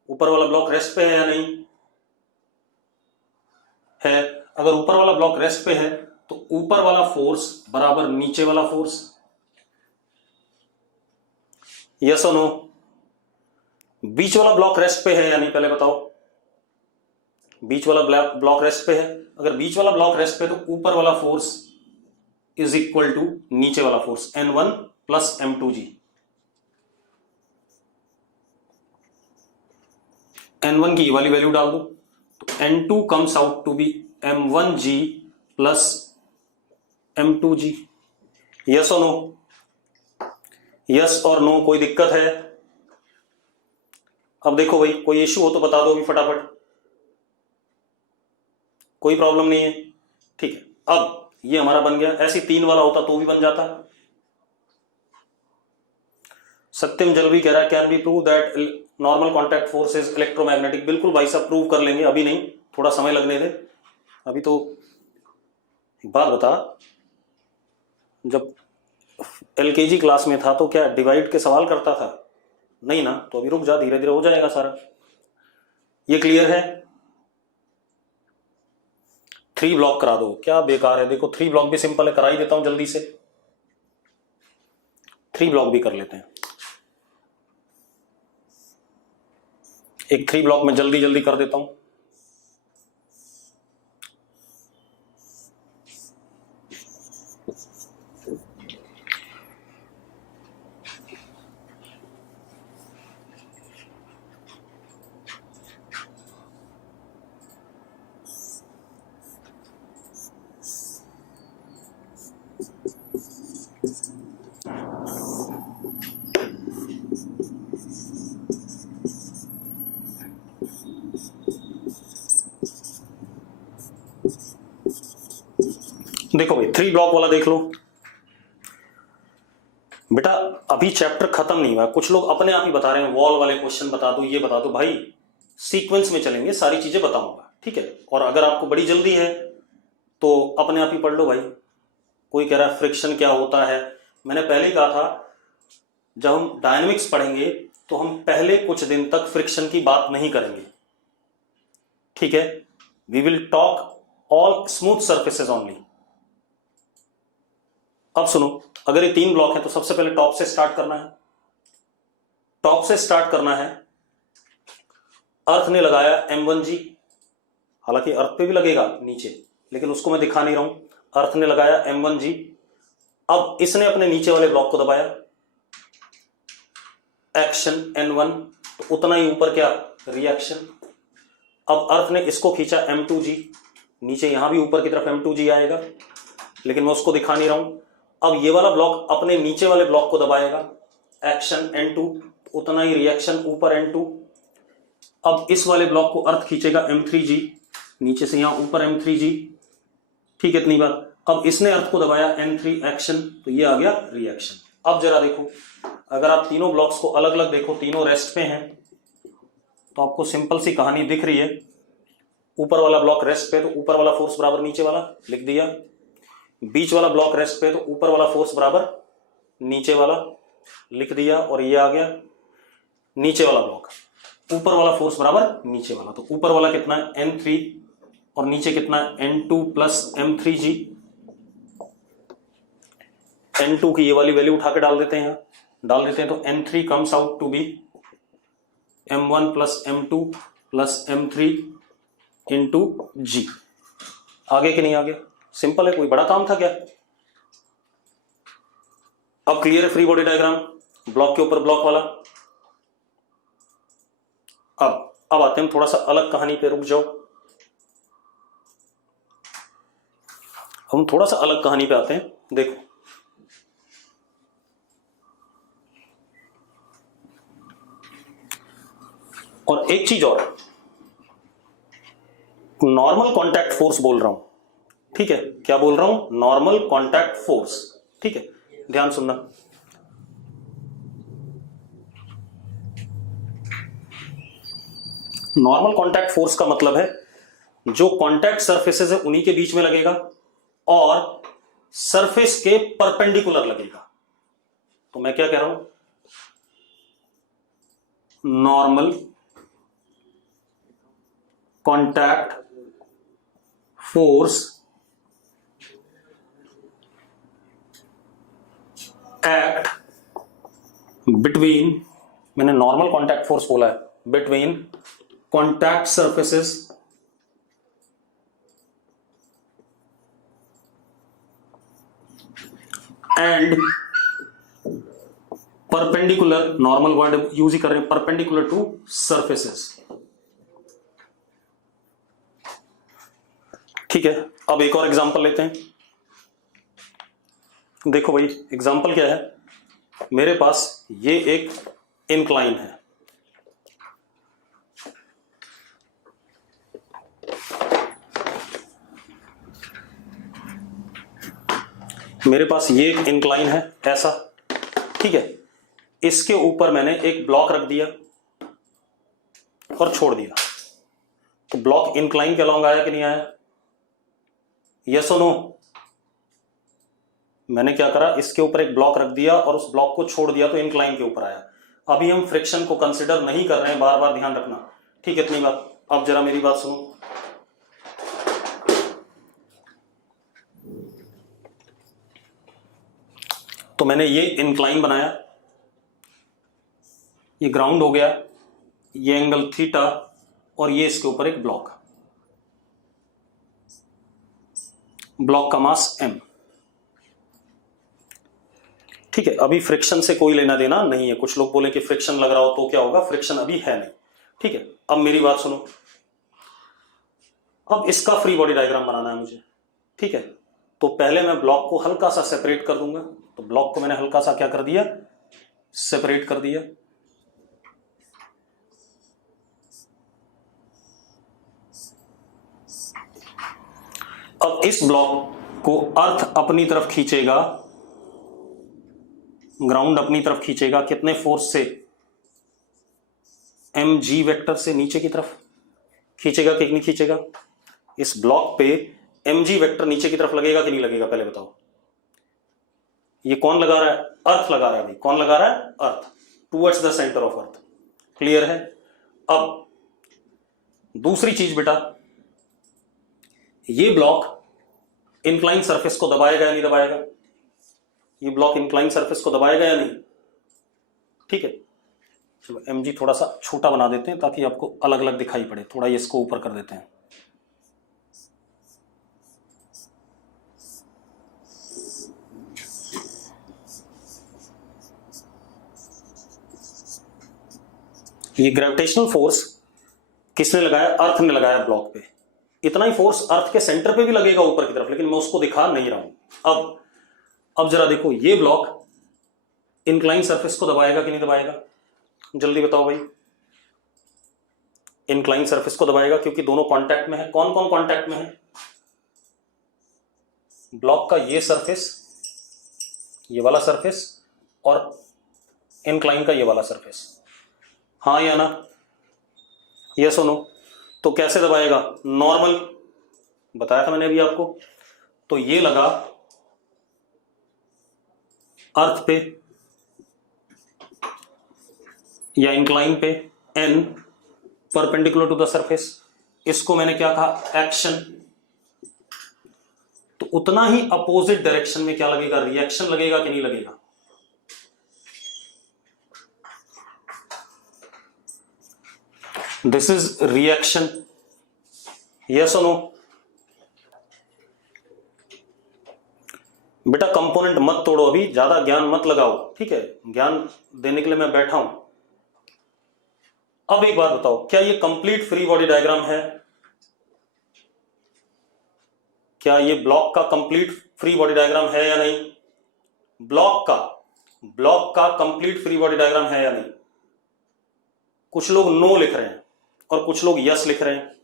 ऊपर वाला ब्लॉक रेस्ट पे है या नहीं है? अगर ऊपर वाला ब्लॉक रेस्ट पे है तो ऊपर वाला फोर्स बराबर नीचे वाला फोर्स, यस और नो? बीच वाला ब्लॉक रेस्ट पे है या नहीं, पहले बताओ। बीच वाला ब्लॉक रेस्ट पे है। अगर बीच वाला ब्लॉक रेस्ट पे तो ऊपर वाला फोर्स इज इक्वल टू नीचे वाला force N1 plus M2G। N1 की ये वाली वैल्यू डाल दो तो N2 comes out to be M1G plus M2G। Yes और नो? यस और नो? कोई दिक्कत है? अब देखो भाई, कोई इश्यू हो तो बता दो अभी फटाफट। कोई प्रॉब्लम नहीं है, ठीक है। अब ये हमारा बन गया। ऐसे 3 वाला होता तो भी बन जाता। सत्यम जल्दी कह रहा है can be prove that normal contact force is electromagnetic. बिल्कुल भाई साहब, प्रूव कर लेंगे, अभी नहीं, थोड़ा समय लगने दे। अभी तो एक बात बता, जब LKG क्लास में था तो क्या डिवाइड के सवाल करता था? नहीं ना? तो अभी रुक जा, धीरे धीरे हो जाएगा सारा। ये क्लियर है? 3 ब्लॉक करा दो, क्या बेकार है। देखो 3 ब्लॉक भी सिंपल है, करा ही देता हूं जल्दी से। 3 ब्लॉक भी कर लेते हैं। एक 3 ब्लॉक में जल्दी जल्दी कर देता हूं। देखो भाई 3 ब्लॉक वाला देख लो बेटा। अभी चैप्टर खत्म नहीं हुआ, कुछ लोग अपने आप ही बता रहे हैं वॉल वाले क्वेश्चन बता दो, ये बता दो। भाई सीक्वेंस में चलेंगे, सारी चीजें बताऊंगा, ठीक है। और अगर आपको बड़ी जल्दी है तो अपने आप ही पढ़ लो भाई। कोई कह रहा है फ्रिक्शन क्या होता है, मैंने पहले ही कहा था जब हम डायनेमिक्स पढ़ेंगे तो हम पहले कुछ दिन तक फ्रिक्शन की बात नहीं करेंगे, ठीक है। We will talk all smooth surfaces only. अब सुनो, अगर ये 3 ब्लॉक है तो सबसे पहले टॉप से स्टार्ट करना है। टॉप से स्टार्ट करना है। अर्थ ने लगाया M1G, हालांकि अर्थ पे भी लगेगा नीचे, लेकिन उसको मैं दिखा नहीं रहा हूं। अर्थ ने लगाया M1G। अब इसने अपने नीचे वाले ब्लॉक को दबाया, एक्शन N1, तो उतना ही ऊपर क्या, रिएक्शन। अब अर्थ ने इसको खींचा M2G, नीचे यहां भी ऊपर की तरफ M2G आएगा, लेकिन मैं उसको दिखा नहीं रहा हूं। अब ये वाला ब्लॉक अपने नीचे वाले ब्लॉक को दबाएगा, एक्शन N2, उतना ही रिएक्शन ऊपर N2। अब इस वाले ब्लॉक को अर्थ खींचेगा M3G, नीचे से यहां ऊपर M3G, ठीक है, इतनी बात। अब इसने अर्थ को दबाया N3 एक्शन, तो ये आ गया रिएक्शन। अब जरा देखो, अगर आप तीनों ब्लॉक्स को अलग अलग देखो, तीनों रेस्ट पे हैं, तो आपको सिंपल सी कहानी दिख रही है। ऊपर वाला ब्लॉक रेस्ट पे तो ऊपर वाला फोर्स बराबर नीचे वाला, लिख दिया। बीच वाला ब्लॉक रेस्ट पे तो ऊपर वाला फोर्स बराबर नीचे वाला, लिख दिया। और ये आ गया नीचे वाला ब्लॉक, ऊपर वाला फोर्स बराबर नीचे वाला। तो ऊपर वाला कितना है, N3, और नीचे कितना है, N2 प्लस M3G। N2 की ये वाली वैल्यू उठा के डाल देते हैं, डाल देते हैं, तो N3 comes out to be M1 plus M2 plus M3 into G। आगे कि नहीं आगे? सिंपल है, कोई बड़ा काम था क्या? अब क्लियर है फ्री बॉडी डायग्राम, ब्लॉक के ऊपर ब्लॉक वाला। अब आते हैं थोड़ा सा अलग कहानी पे, रुक जाओ। हम थोड़ा सा अलग कहानी पे आते हैं। देखो और एक चीज और, नॉर्मल कॉन्टैक्ट फोर्स बोल रहा हूं, ठीक है। क्या बोल रहा हूं? नॉर्मल कॉन्टैक्ट फोर्स, ठीक है, ध्यान सुनना। नॉर्मल कॉन्टैक्ट फोर्स का मतलब है जो कॉन्टैक्ट सरफेसेस है उन्हीं के बीच में लगेगा और सरफेस के परपेंडिकुलर लगेगा। तो मैं क्या कह रहा हूं, normal contact force act between, मैंने नॉर्मल कॉन्टैक्ट फोर्स बोला है, between contact surfaces and perpendicular, normal word use ही कर रहे हैं, परपेंडिकुलर टू सरफेसेस। ठीक है, अब एक और एग्जांपल लेते हैं। देखो भाई एग्जांपल क्या है, मेरे पास ये एक इंक्लाइन है, मेरे पास ये एक इंक्लाइन है ऐसा, ठीक है, इसके ऊपर मैंने एक ब्लॉक रख दिया और छोड़ दिया, तो ब्लॉक इंक्लाइन के अलॉन्ग आया कि नहीं आया, यस और नो। मैंने क्या करा, इसके ऊपर एक ब्लॉक रख दिया और उस ब्लॉक को छोड़ दिया तो इंक्लाइन के ऊपर आया। अभी हम फ्रिक्शन को कंसिडर नहीं कर रहे हैं, बार बार ध्यान रखना, ठीक है, इतनी बात। अब जरा मेरी बात सुनो, तो मैंने ये इंक्लाइन बनाया, ये ग्राउंड हो गया, ये एंगल थीटा, और ये इसके ऊपर एक ब्लॉक, ब्लॉक का मास m, ठीक है। अभी फ्रिक्शन से कोई लेना देना नहीं है, कुछ लोग बोले कि फ्रिक्शन लग रहा हो तो क्या होगा, फ्रिक्शन अभी है नहीं, ठीक है। अब मेरी बात सुनो, अब इसका फ्री बॉडी डायग्राम बनाना है मुझे, ठीक है। तो पहले मैं ब्लॉक को हल्का सा सेपरेट कर दूंगा, तो ब्लॉक को मैंने हल्का सा क्या कर दिया, सेपरेट कर दिया। अब इस ब्लॉक को अर्थ अपनी तरफ खींचेगा, ग्राउंड अपनी तरफ खींचेगा, कितने फोर्स से, mg वेक्टर से नीचे की तरफ खींचेगा कि नहीं खींचेगा। इस ब्लॉक पे mg वेक्टर नीचे की तरफ लगेगा कि नहीं लगेगा, पहले बताओ। ये कौन लगा रहा है, अर्थ लगा रहा है भाई, कौन लगा रहा है, earth, towards the centre of earth, clear है। अब दूसरी चीज बेटा, ये ब्लॉक इंक्लाइन सरफेस को दबाएगा या नहीं दबाएगा, ये ब्लॉक इंक्लाइन सरफेस को दबाएगा या नहीं, ठीक है। चलो mg थोड़ा सा छोटा बना देते हैं ताकि आपको अलग अलग दिखाई पड़े, थोड़ा ये इसको ऊपर कर देते हैं। ये ग्रेविटेशनल फोर्स किसने लगाया, अर्थ ने लगाया ब्लॉक पे। इतना ही फोर्स अर्थ के सेंटर पे भी लगेगा ऊपर की तरफ, लेकिन मैं उसको दिखा नहीं रहा हूं। अब जरा देखो, ये ब्लॉक इंक्लाइन सरफेस को दबाएगा कि नहीं दबाएगा, जल्दी बताओ भाई। इंक्लाइन सरफेस को दबाएगा क्योंकि दोनों कांटेक्ट में है। कौन कौन कांटेक्ट में है, ब्लॉक का ये सरफेस, ये वाला सरफेस, और इंक्लाइन का ये वाला सरफेस, हाँ या ना, यस और नो। तो कैसे दबाएगा, नॉर्मल बताया था मैंने अभी आपको। तो ये लगा अर्थ पे या इंक्लाइन पे, n perpendicular to the surface, इसको मैंने क्या कहा, एक्शन। तो उतना ही अपोजिट डायरेक्शन में क्या लगेगा, रिएक्शन लगेगा कि नहीं लगेगा। दिस इज रिएक्शन, यस और नो। बेटा कंपोनेंट मत तोड़ो, अभी ज्यादा ज्ञान मत लगाओ, ठीक है, ज्ञान देने के लिए मैं बैठा हूं। अब एक बात बताओ, क्या ये कंप्लीट फ्री बॉडी डायग्राम है, क्या ये ब्लॉक का कंप्लीट फ्री बॉडी डायग्राम है या नहीं, ब्लॉक का कंप्लीट फ्री बॉडी डायग्राम है या नहीं। कुछ लोग नो लिख रहे हैं और कुछ लोग यस लिख रहे हैं।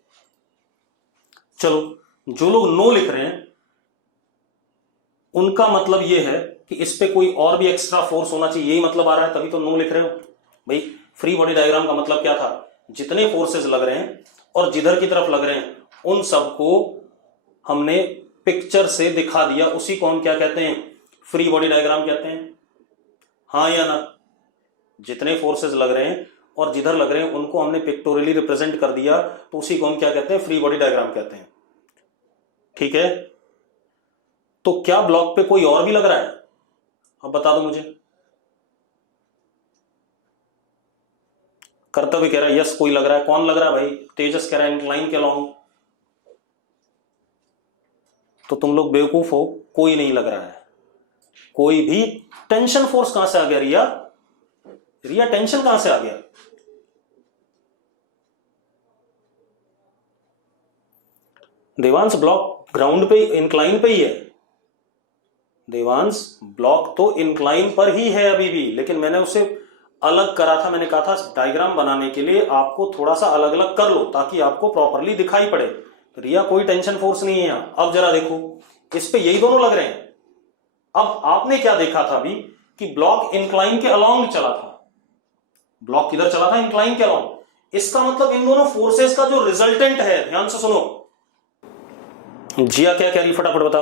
चलो, जो लोग नो लिख रहे हैं उनका मतलब यह है कि इस पे कोई और भी एक्स्ट्रा फोर्स होना चाहिए, यही मतलब आ रहा है, तभी तो नो लिख रहे हो भाई। फ्री बॉडी डायग्राम का मतलब क्या था, जितने फोर्सेस लग रहे हैं और जिधर की तरफ लग रहे हैं उन सबको हमने पिक्चर से दिखा दिया, उसी को हम क्या कहते हैं, फ्री बॉडी डायग्राम कहते हैं। हाँ या ना? जितने फोर्सेस लग रहे हैं और जिधर लग रहे हैं उनको हमने पिक्टोरियली रिप्रेजेंट कर दिया, तो उसी को हम क्या कहते हैं? फ्री बॉडी डायग्राम कहते हैं। ठीक है, तो क्या ब्लॉक पे कोई और भी लग रहा है? अब बता दो मुझे। कर्तव्य कह रहा है यस कोई लग रहा है। कौन लग रहा है भाई? तेजस कह रहा है इंक्लाइन के अलॉन्ग। तो तुम लोग बेवकूफ हो, कोई नहीं लग रहा है कोई भी। टेंशन फोर्स कहां से आ गया रिया? रिया टेंशन कहां से आ गया? देवांश ब्लॉक ग्राउंड पे इंक्लाइन पे ही है। देवांश ब्लॉक तो इंक्लाइन पर ही है अभी भी, लेकिन मैंने उसे अलग करा था। मैंने कहा था डायग्राम बनाने के लिए आपको थोड़ा सा अलग अलग कर लो ताकि आपको प्रॉपरली दिखाई पड़े। तो रिया कोई टेंशन फोर्स नहीं है यहां। अब जरा देखो, इस पे यही दोनों लग रहे हैं। अब आपने क्या देखा था अभी कि ब्लॉक इंक्लाइन के अलोंग चला था। ब्लॉक किधर चला था? इंक्लाइन के अलोंग। इसका मतलब इन दोनों फोर्सेस का जो रिजल्टेंट है, ध्यान से सुनो। जिया क्या कह रही फटाफट बता।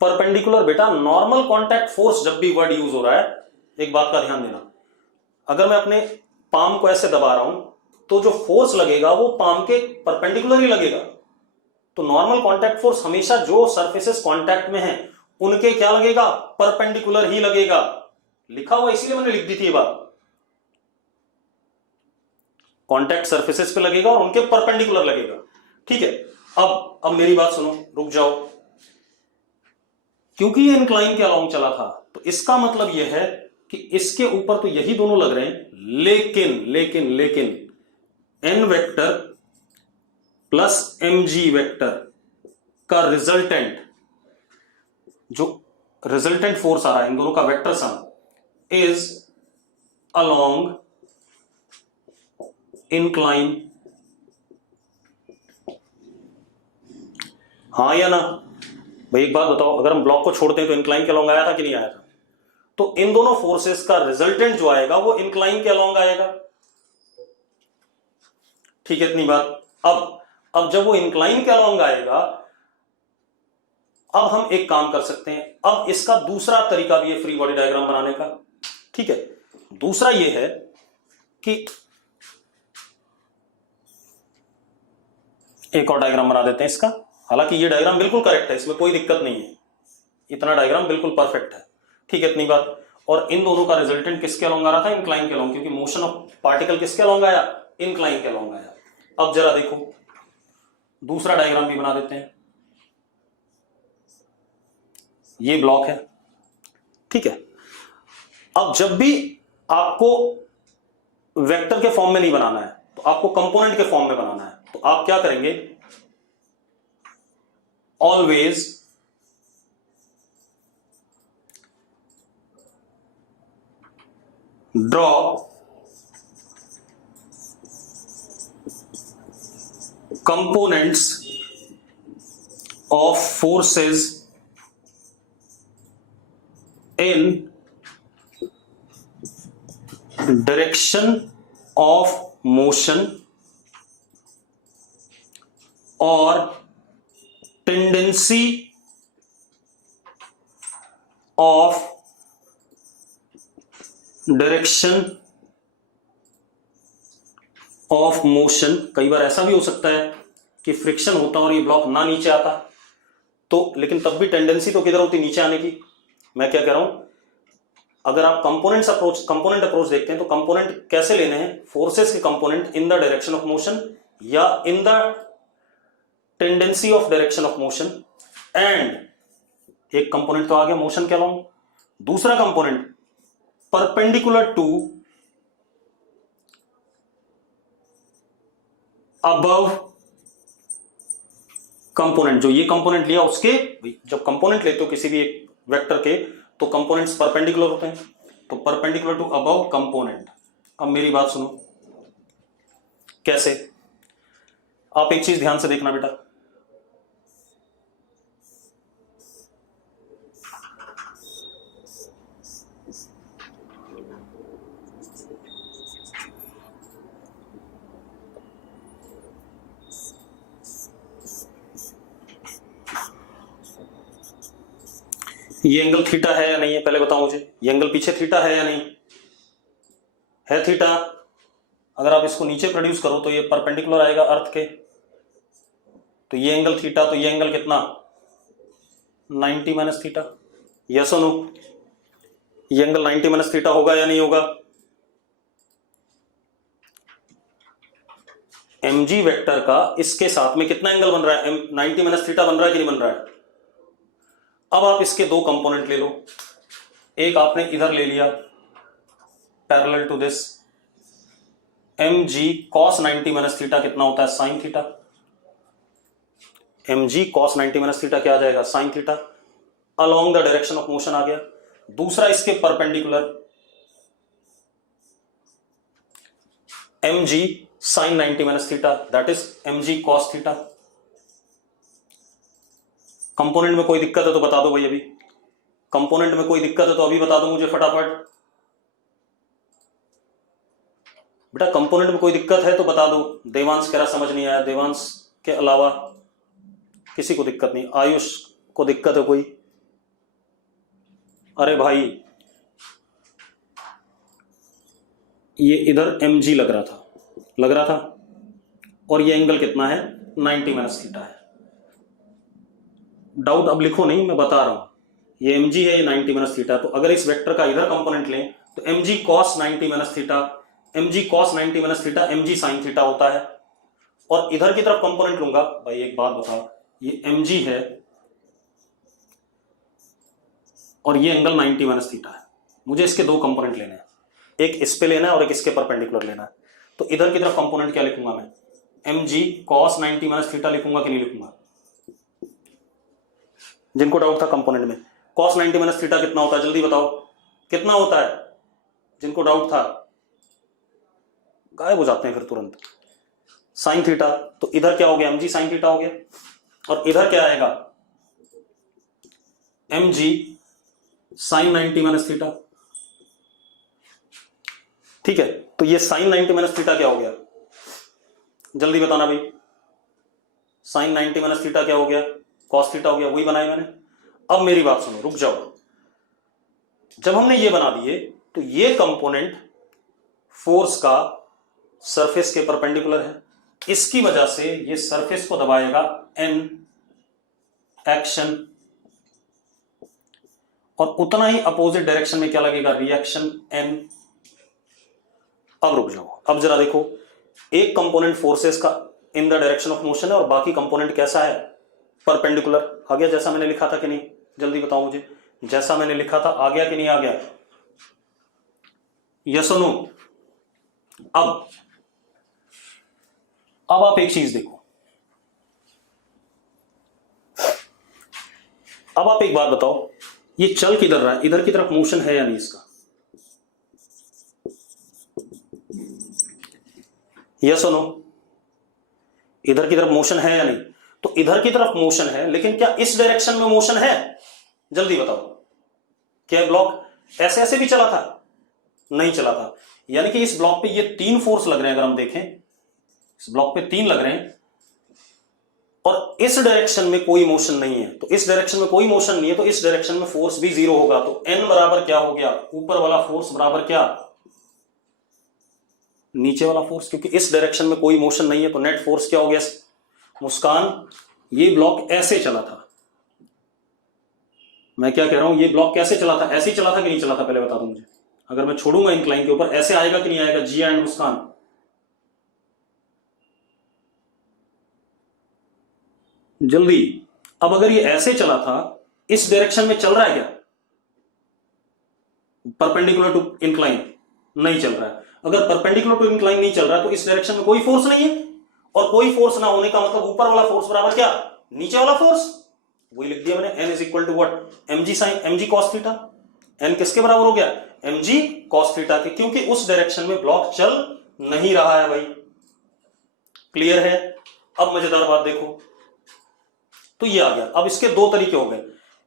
परपेंडिकुलर बेटा, नॉर्मल कॉन्टैक्ट फोर्स जब भी वर्ड यूज हो रहा है, एक बात का ध्यान देना। अगर मैं अपने पाम को ऐसे दबा रहा हूं तो जो फोर्स लगेगा वो पाम के परपेंडिकुलर ही लगेगा। तो नॉर्मल कॉन्टैक्ट फोर्स हमेशा जो सरफेसेस कॉन्टैक्ट में हैं उनके क्या लगेगा? परपेंडिकुलर ही लगेगा। लिखा हुआ इसीलिए मैंने लिख दी थी ये बात। कॉन्टैक्ट सरफेसेस पे लगेगा और उनके परपेंडिकुलर लगेगा। ठीक है, अब मेरी बात सुनो, रुक जाओ। क्योंकि ये इंक्लाइन के अलोंग चला था तो इसका मतलब यह है कि इसके ऊपर तो यही दोनों लग रहे हैं, लेकिन लेकिन लेकिन एन वेक्टर प्लस mg वेक्टर का रिजल्टेंट, जो रिजल्टेंट फोर्स आ रहा है इन दोनों का vector sum, is along incline. हाँ या ना? भाई एक बात बताओ, अगर हम ब्लॉक को छोड़ते हैं तो इंक्लाइन के अलोंग आया था कि नहीं आया था? तो इन दोनों फोर्सेस का रिजल्टेंट जो आएगा वो इंक्लाइन के अलोंग आएगा। ठीक है, इतनी बात। अब जब वो इंक्लाइन के अलोंग आएगा, अब हम एक काम कर सकते हैं। अब इसका दूसरा तरीका भी है फ्री बॉडी डायग्राम बनाने का। ठीक है, दूसरा ये है कि एक और डायग्राम बना देते हैं इसका। हालांकि ये डायग्राम बिल्कुल करेक्ट है, इसमें कोई दिक्कत नहीं है, इतना डायग्राम बिल्कुल परफेक्ट है। ठीक है, इतनी बात। और इन दोनों का रिजल्टेंट किसके अलोंग आ रहा था? इंक्लाइन के अलोंग, क्योंकि मोशन ऑफ पार्टिकल किसके अलोंग आया? इंक्लाइन के अलोंग आया। अब जरा देखो, दूसरा डायग्राम भी बना देते हैं। ये ब्लॉक है, ठीक है। अब जब भी आपको वेक्टर के फॉर्म में नहीं बनाना है तो आपको कंपोनेंट के फॉर्म में बनाना है, तो आप क्या करेंगे? Always draw components of forces in direction of motion or tendency of direction of motion. कई बार ऐसा भी हो सकता है कि फ्रिक्शन होता और ये ब्लॉक ना नीचे आता, तो लेकिन तब भी टेंडेंसी तो किधर होती? नीचे आने की। मैं क्या कह रहा हूं, अगर आप कंपोनेंट अप्रोच देखते हैं तो कंपोनेंट कैसे लेने हैं? फोर्सेस के component in the direction of motion या in the tendency of direction of motion. And एक कंपोनेंट तो आ गया मोशन के अलोंग, दूसरा component perpendicular to above component. जो ये कंपोनेंट लिया उसके, जब कंपोनेंट लेते हो किसी भी एक वेक्टर के तो कंपोनेंट्स परपेंडिकुलर होते हैं, तो परपेंडिकुलर टू अबव कंपोनेंट। अब मेरी बात सुनो, कैसे? आप एक चीज ध्यान से देखना बेटा, ये एंगल थीटा है या नहीं है, पहले बताओ मुझे। ये एंगल पीछे थीटा है या नहीं है? थीटा। अगर आप इसको नीचे प्रोड्यूस करो तो ये परपेंडिकुलर आएगा अर्थ के, तो ये एंगल थीटा, तो ये एंगल कितना 90 माइनस थीटा। यस और नो? ये एंगल 90 माइनस थीटा होगा या नहीं होगा? mg वेक्टर का इसके साथ में कितना एंगल बन रहा है? 90 माइनस थीटा बन रहा है कि नहीं बन रहा है? अब आप इसके दो कंपोनेंट ले लो, एक आपने इधर ले लिया parallel to this, mg cos 90 minus theta कितना होता है? Sine theta. mg cos 90 minus theta क्या आ जाएगा? Sine theta. Along the direction of motion आ गया। दूसरा इसके perpendicular, mg sin 90 minus theta, that is mg cos theta. Component में कोई दिक्कत है तो बता दो भाई, अभी कंपोनेंट में कोई दिक्कत है तो अभी बता दो मुझे फटाफट। बेटा कंपोनेंट में कोई दिक्कत है तो बता दो। देवांश कह रहा समझ नहीं आया, देवांश के अलावा किसी को दिक्कत नहीं? आयुष को दिक्कत है कोई? अरे भाई ये इधर mg लग रहा था और ये एंगल कितना है? 90 माइनस थीटा है। डाउट अब लिखो नहीं, मैं बता रहा हूं। ये mg है, ये 90 माइनस थीटा। तो अगर इस वेक्टर का इधर कंपोनेंट लें तो mg cos 90 minus theta, mg cos 90 minus theta mg sin theta होता है। और इधर की तरफ कंपोनेंट लूंगा, भाई एक बात बताओ, ये mg है और ये एंगल 90 माइनस थीटा है। मुझे इसके दो कंपोनेंट लेने हैं, एक इस पे लेना है और एक इसके परपेंडिकुलर लेना है। तो इधर की तरफ कंपोनेंट क्या लिखूंगा मैं? mg cos 90 माइनस थीटा लिखूंगा कि नहीं लिखूंगा? जिनको डाउट था कंपोनेंट में, cos 90 माइनस थीटा कितना होता है जल्दी बताओ, कितना होता है? जिनको डाउट था गायब हो जाते हैं फिर तुरंत। sin थीटा, तो इधर क्या हो गया? mg sin थीटा हो गया। और इधर क्या आएगा? mg sin 90 minus theta. ठीक है, तो ये sin 90 माइनस थीटा क्या हो गया? जल्दी बताना भाई। sin 90 माइनस थीटा क्या हो गया? cos थीटा हो गया, वही बनाया मैंने। अब मेरी बात सुनो, रुक जाओ। जब हमने ये बना दिए तो ये कंपोनेंट फोर्स का सरफेस के परपेंडिकुलर है, इसकी वजह से ये सरफेस को दबाएगा N एक्शन, और उतना ही अपोजिट डायरेक्शन में क्या लगेगा? Reaction N। अब रुक जाओ, अब जरा देखो, एक कंपोनेंट फोर्सेस का इन द डायरेक्शन ऑफ मोशन है और बाकी कंपोनेंट कैसा है? परपेंडिकुलर। आ गया जैसा मैंने लिखा था कि नहीं? जल्दी बताओ मुझे, जैसा मैंने लिखा था आ गया कि नहीं आ गया? यस और नो? अब आप एक चीज देखो, अब आप एक बात बताओ, ये चल किधर रहा है? इधर की तरफ मोशन है या नहीं इसका? यस और नो? इधर की तरफ मोशन है या नहीं? तो इधर की तरफ मोशन है, लेकिन क्या इस डायरेक्शन में मोशन है? जल्दी बताओ। क्या ब्लॉक ऐसे ऐसे भी चला था? नहीं चला था। यानी कि इस ब्लॉक पे ये तीन फोर्स लग रहे हैं, अगर हम देखें इस ब्लॉक पे तीन लग रहे हैं और इस डायरेक्शन में कोई मोशन नहीं है। तो इस डायरेक्शन में कोई मोशन नहीं है, तो इस डायरेक्शन में फोर्स भी जीरो होगा। तो N बराबर क्या हो गया? ऊपर वाला फोर्स बराबर क्या? नीचे वाला फोर्स, क्योंकि इस डायरेक्शन में कोई मोशन नहीं है। तो नेट फोर्स क्या हो गया? मुस्कान, ये ब्लॉक ऐसे चला था। मैं क्या कह रहा हूं, ये ब्लॉक कैसे चला था? ऐसे ही चला था कि नहीं चला था? पहले बता दो मुझे। अगर मैं छोड़ूंगा इंक्लाइन के ऊपर, ऐसे आएगा कि नहीं आएगा? जी एंड मुस्कान, जल्दी। अब अगर ये ऐसे चला था, इस डायरेक्शन में चल रहा है क्या? परपेंडिकुलर टू इंक्लाइन नहीं चल रहा है। अगर परपेंडिकुलर टू इंक्लाइन नहीं चल रहा है तो इस डायरेक्शन में कोई फोर्स नहीं है, और कोई फोर्स ना होने का मतलब ऊपर वाला फोर्स बराबर क्या? नीचे वाला फोर्स। वही लिख दिया मैंने, N is equal to what? mg cos theta. N किसके बराबर हो गया? mg cos थीटा के, क्योंकि उस डायरेक्शन में ब्लॉक चल नहीं रहा है भाई। क्लियर है? अब मजेदार बात देखो, तो ये आ गया। अब इसके दो तरीके हो गए।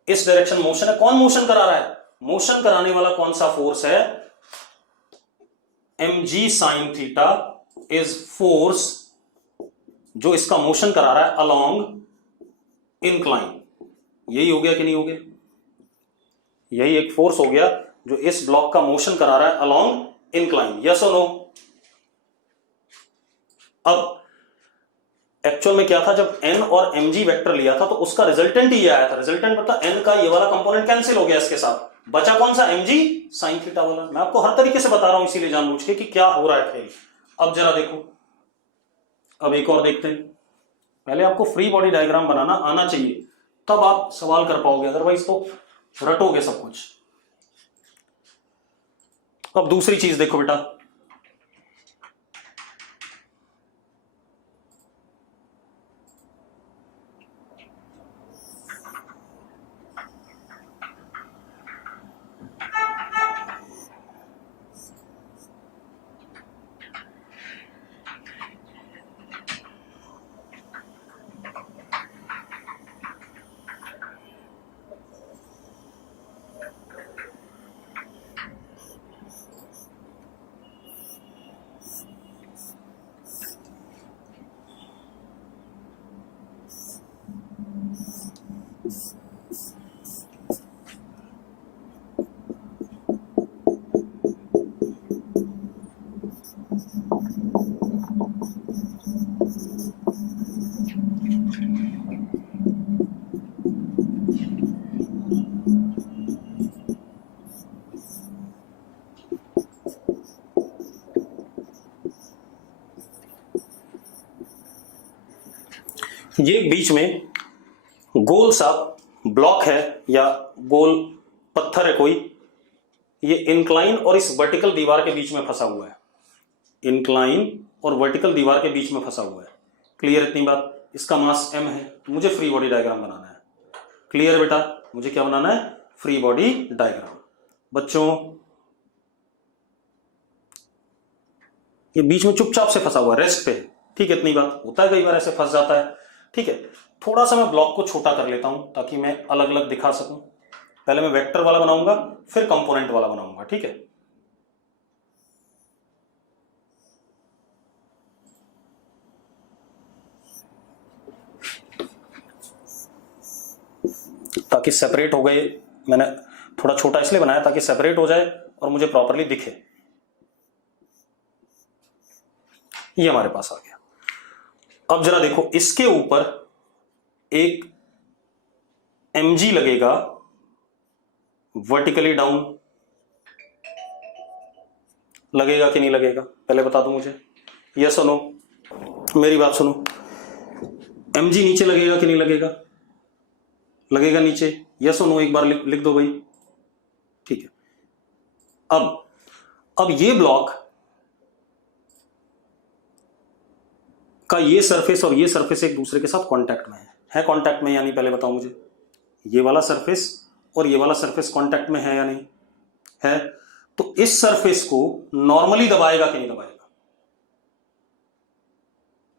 इस डायरेक्शन मोशन है, कौन मोशन करा रहा है? मोशन कराने वाला कौन सा फोर्स है? mg sin theta is force जो इसका मोशन करा रहा है अलोंग इंक्लाइन। यही हो गया कि नहीं हो गया? यही एक फोर्स हो गया जो इस ब्लॉक का मोशन करा रहा है अलोंग इंक्लाइन। यस और नो? अब एक्चुअल में क्या था, जब n और mg वेक्टर लिया था तो उसका रिजल्टेंट ही आया था। रिजल्टेंट मतलब n का ये वाला कंपोनेंट कैंसिल हो गया इसके साथ, बचा कौन सा, mg साइन थीटा वाला। मैं आपको हर तरीके से बता रहा हूं इसीलिए जानबूझ के कि क्या हो रहा है खेल। अब जरा देखो, अब एक और देखते हैं। पहले आपको फ्री बॉडी डायग्राम बनाना आना चाहिए, तब आप सवाल कर पाओगे, अदरवाइज तो रटोगे सब कुछ। अब दूसरी चीज देखो बेटा, ये बीच में गोल सा ब्लॉक है या गोल पत्थर है कोई, ये इंक्लाइन और इस वर्टिकल दीवार के बीच में फंसा हुआ है। इंक्लाइन और वर्टिकल दीवार के बीच में फंसा हुआ है। क्लियर इतनी बात? इसका मास m है, मुझे फ्री बॉडी डायग्राम बनाना है। क्लियर बेटा? मुझे क्या बनाना है? Free body diagram. बच्चों ये बीच में चुपचाप से फंसा हुआ है, रेस्ट पे। ठीक है, इतनी बात। होता है कई बार ऐसे फंस जाता है। ठीक है, थोड़ा सा मैं ब्लॉक को छोटा कर लेता हूं ताकि मैं अलग अलग दिखा सकूं। पहले मैं वेक्टर वाला बनाऊंगा, फिर कंपोनेंट वाला बनाऊंगा। ठीक है, ताकि सेपरेट हो गए। मैंने थोड़ा छोटा इसलिए बनाया ताकि सेपरेट हो जाए और मुझे प्रॉपर्ली दिखे। ये हमारे पास आ गया। अब जरा देखो, इसके ऊपर एक mg लगेगा वर्टिकली डाउन, लगेगा कि नहीं लगेगा? पहले बता दो मुझे, यस और नो? मेरी बात सुनो, mg नीचे लगेगा कि नहीं लगेगा? लगेगा नीचे। यस और नो एक बार लिख दो भाई। ठीक है, अब ये ब्लॉक का ये सरफेस और ये सरफेस एक दूसरे के साथ कांटेक्ट में है कांटेक्ट में, यानी पहले बताओ मुझे, ये वाला सरफेस और ये वाला सरफेस कांटेक्ट में है या नहीं है? तो इस सरफेस को नॉर्मली दबाएगा कि नहीं दबाएगा?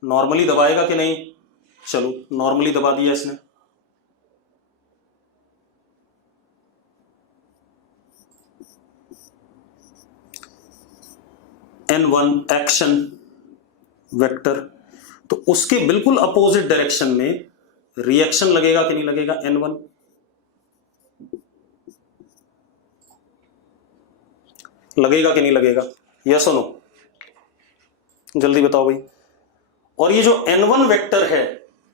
नॉर्मली दबाएगा कि नहीं? चलो नॉर्मली दबा दिया इसने। n1 एक्शन वेक्टर, तो उसके बिल्कुल अपोजिट डायरेक्शन में रिएक्शन लगेगा कि नहीं लगेगा? n1 लगेगा कि नहीं लगेगा? यस और नो? जल्दी बताओ भाई। और ये जो n1 वेक्टर है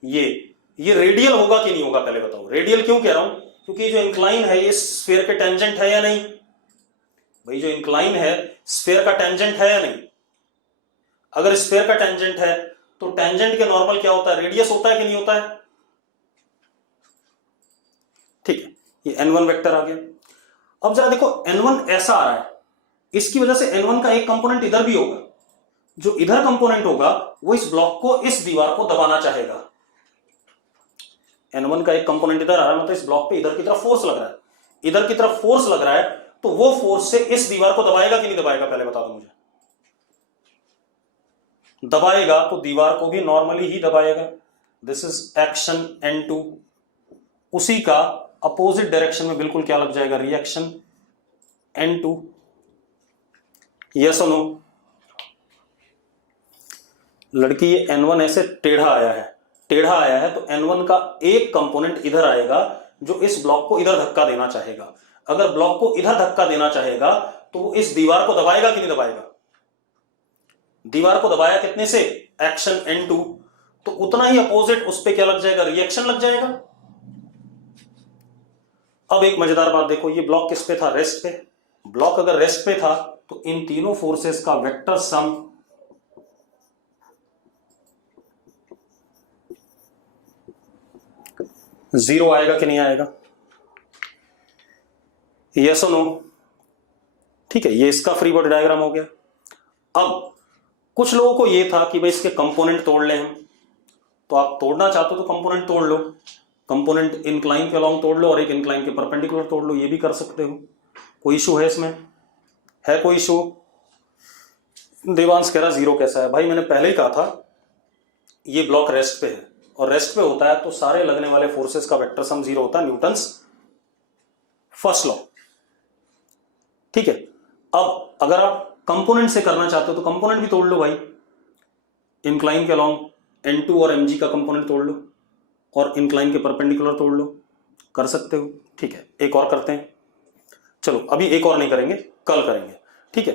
ये रेडियल होगा कि नहीं होगा? पहले बताओ। रेडियल क्यों कह रहा हूं? क्योंकि जो इंक्लाइन है ये स्फीयर के टेंजेंट है या नहीं? भाई जो इंक्लाइन है स्फीयर का टेंजेंट है या नहीं? अगर स्फीयर का टेंजेंट है तो टेंजेंट के नॉर्मल क्या होता है? रेडियस होता है कि नहीं होता है? ठीक है, ये n1 वेक्टर आ गया। अब जरा देखो, n1 ऐसा आ रहा है, इसकी वजह से n1 का एक कंपोनेंट इधर भी होगा। जो इधर कंपोनेंट होगा वो इस ब्लॉक को, इस दीवार को दबाना चाहेगा। n1 का एक कंपोनेंट इधर आ रहा है, मतलब इस ब्लॉक पे इधर की तरफ फोर्स लग रहा है। इधर की तरफ फोर्स लग रहा है तो वो फोर्स से इस दीवार को दबाएगा कि नहीं दबाएगा? पहले बता दो मुझे। दबाएगा तो दीवार को भी नॉर्मली ही दबाएगा। This is action n2। उसी का अपोजिट डायरेक्शन में बिल्कुल क्या लग जाएगा? Reaction n2। यस और नो? लड़की ये n1 ऐसे टेढ़ा आया है तो n1 का एक कंपोनेंट इधर आएगा जो इस ब्लॉक को इधर धक्का देना चाहेगा। अगर ब्लॉक को इधर धक्का देना चाहेगा तो वो इस दीवार को दबाएगा कि नहीं दबाएगा? दीवार को दबाया कितने से? एक्शन N2, तो उतना ही अपोजिट उस पे क्या लग जाएगा? रिएक्शन लग जाएगा। अब एक मजेदार बात देखो, ये ब्लॉक किस पे था? रेस्ट पे। ब्लॉक अगर रेस्ट पे था तो इन तीनों फोर्सेस का वेक्टर सम जीरो आएगा कि नहीं आएगा? यस और नो? ठीक है, ये इसका फ्री बॉडी डायग्राम हो गया। अब कुछ लोगों को ये था कि भाई इसके कंपोनेंट तोड़ लें हम, तो आप तोड़ना चाहते हो तो कंपोनेंट तोड़ लो, कंपोनेंट इंक्लाइन के अलोंग तोड़ लो और एक इंक्लाइन के परपेंडिकुलर तोड़ लो, ये भी कर सकते हो। कोई इशू है इसमें? है कोई इशू? देवांश कह रहा जीरो कैसा है? भाई मैंने पहले ही कहा था ये ब्लॉक रेस्ट पे है, और रेस्ट पे होता है तो सारे लगने वाले फोर्सेस का वेक्टर सम जीरो होता है, न्यूटन्स फर्स्ट लॉ। ठीक है, अब अगर आप कंपोनेंट से करना चाहते हो तो कंपोनेंट भी तोड़ लो भाई, इंक्लाइन के अलोंग N2 और mg का कंपोनेंट तोड़ लो और इंक्लाइन के परपेंडिकुलर तोड़ लो, कर सकते हो। ठीक है, एक और करते हैं। चलो अभी एक और नहीं करेंगे, कल करेंगे। ठीक है,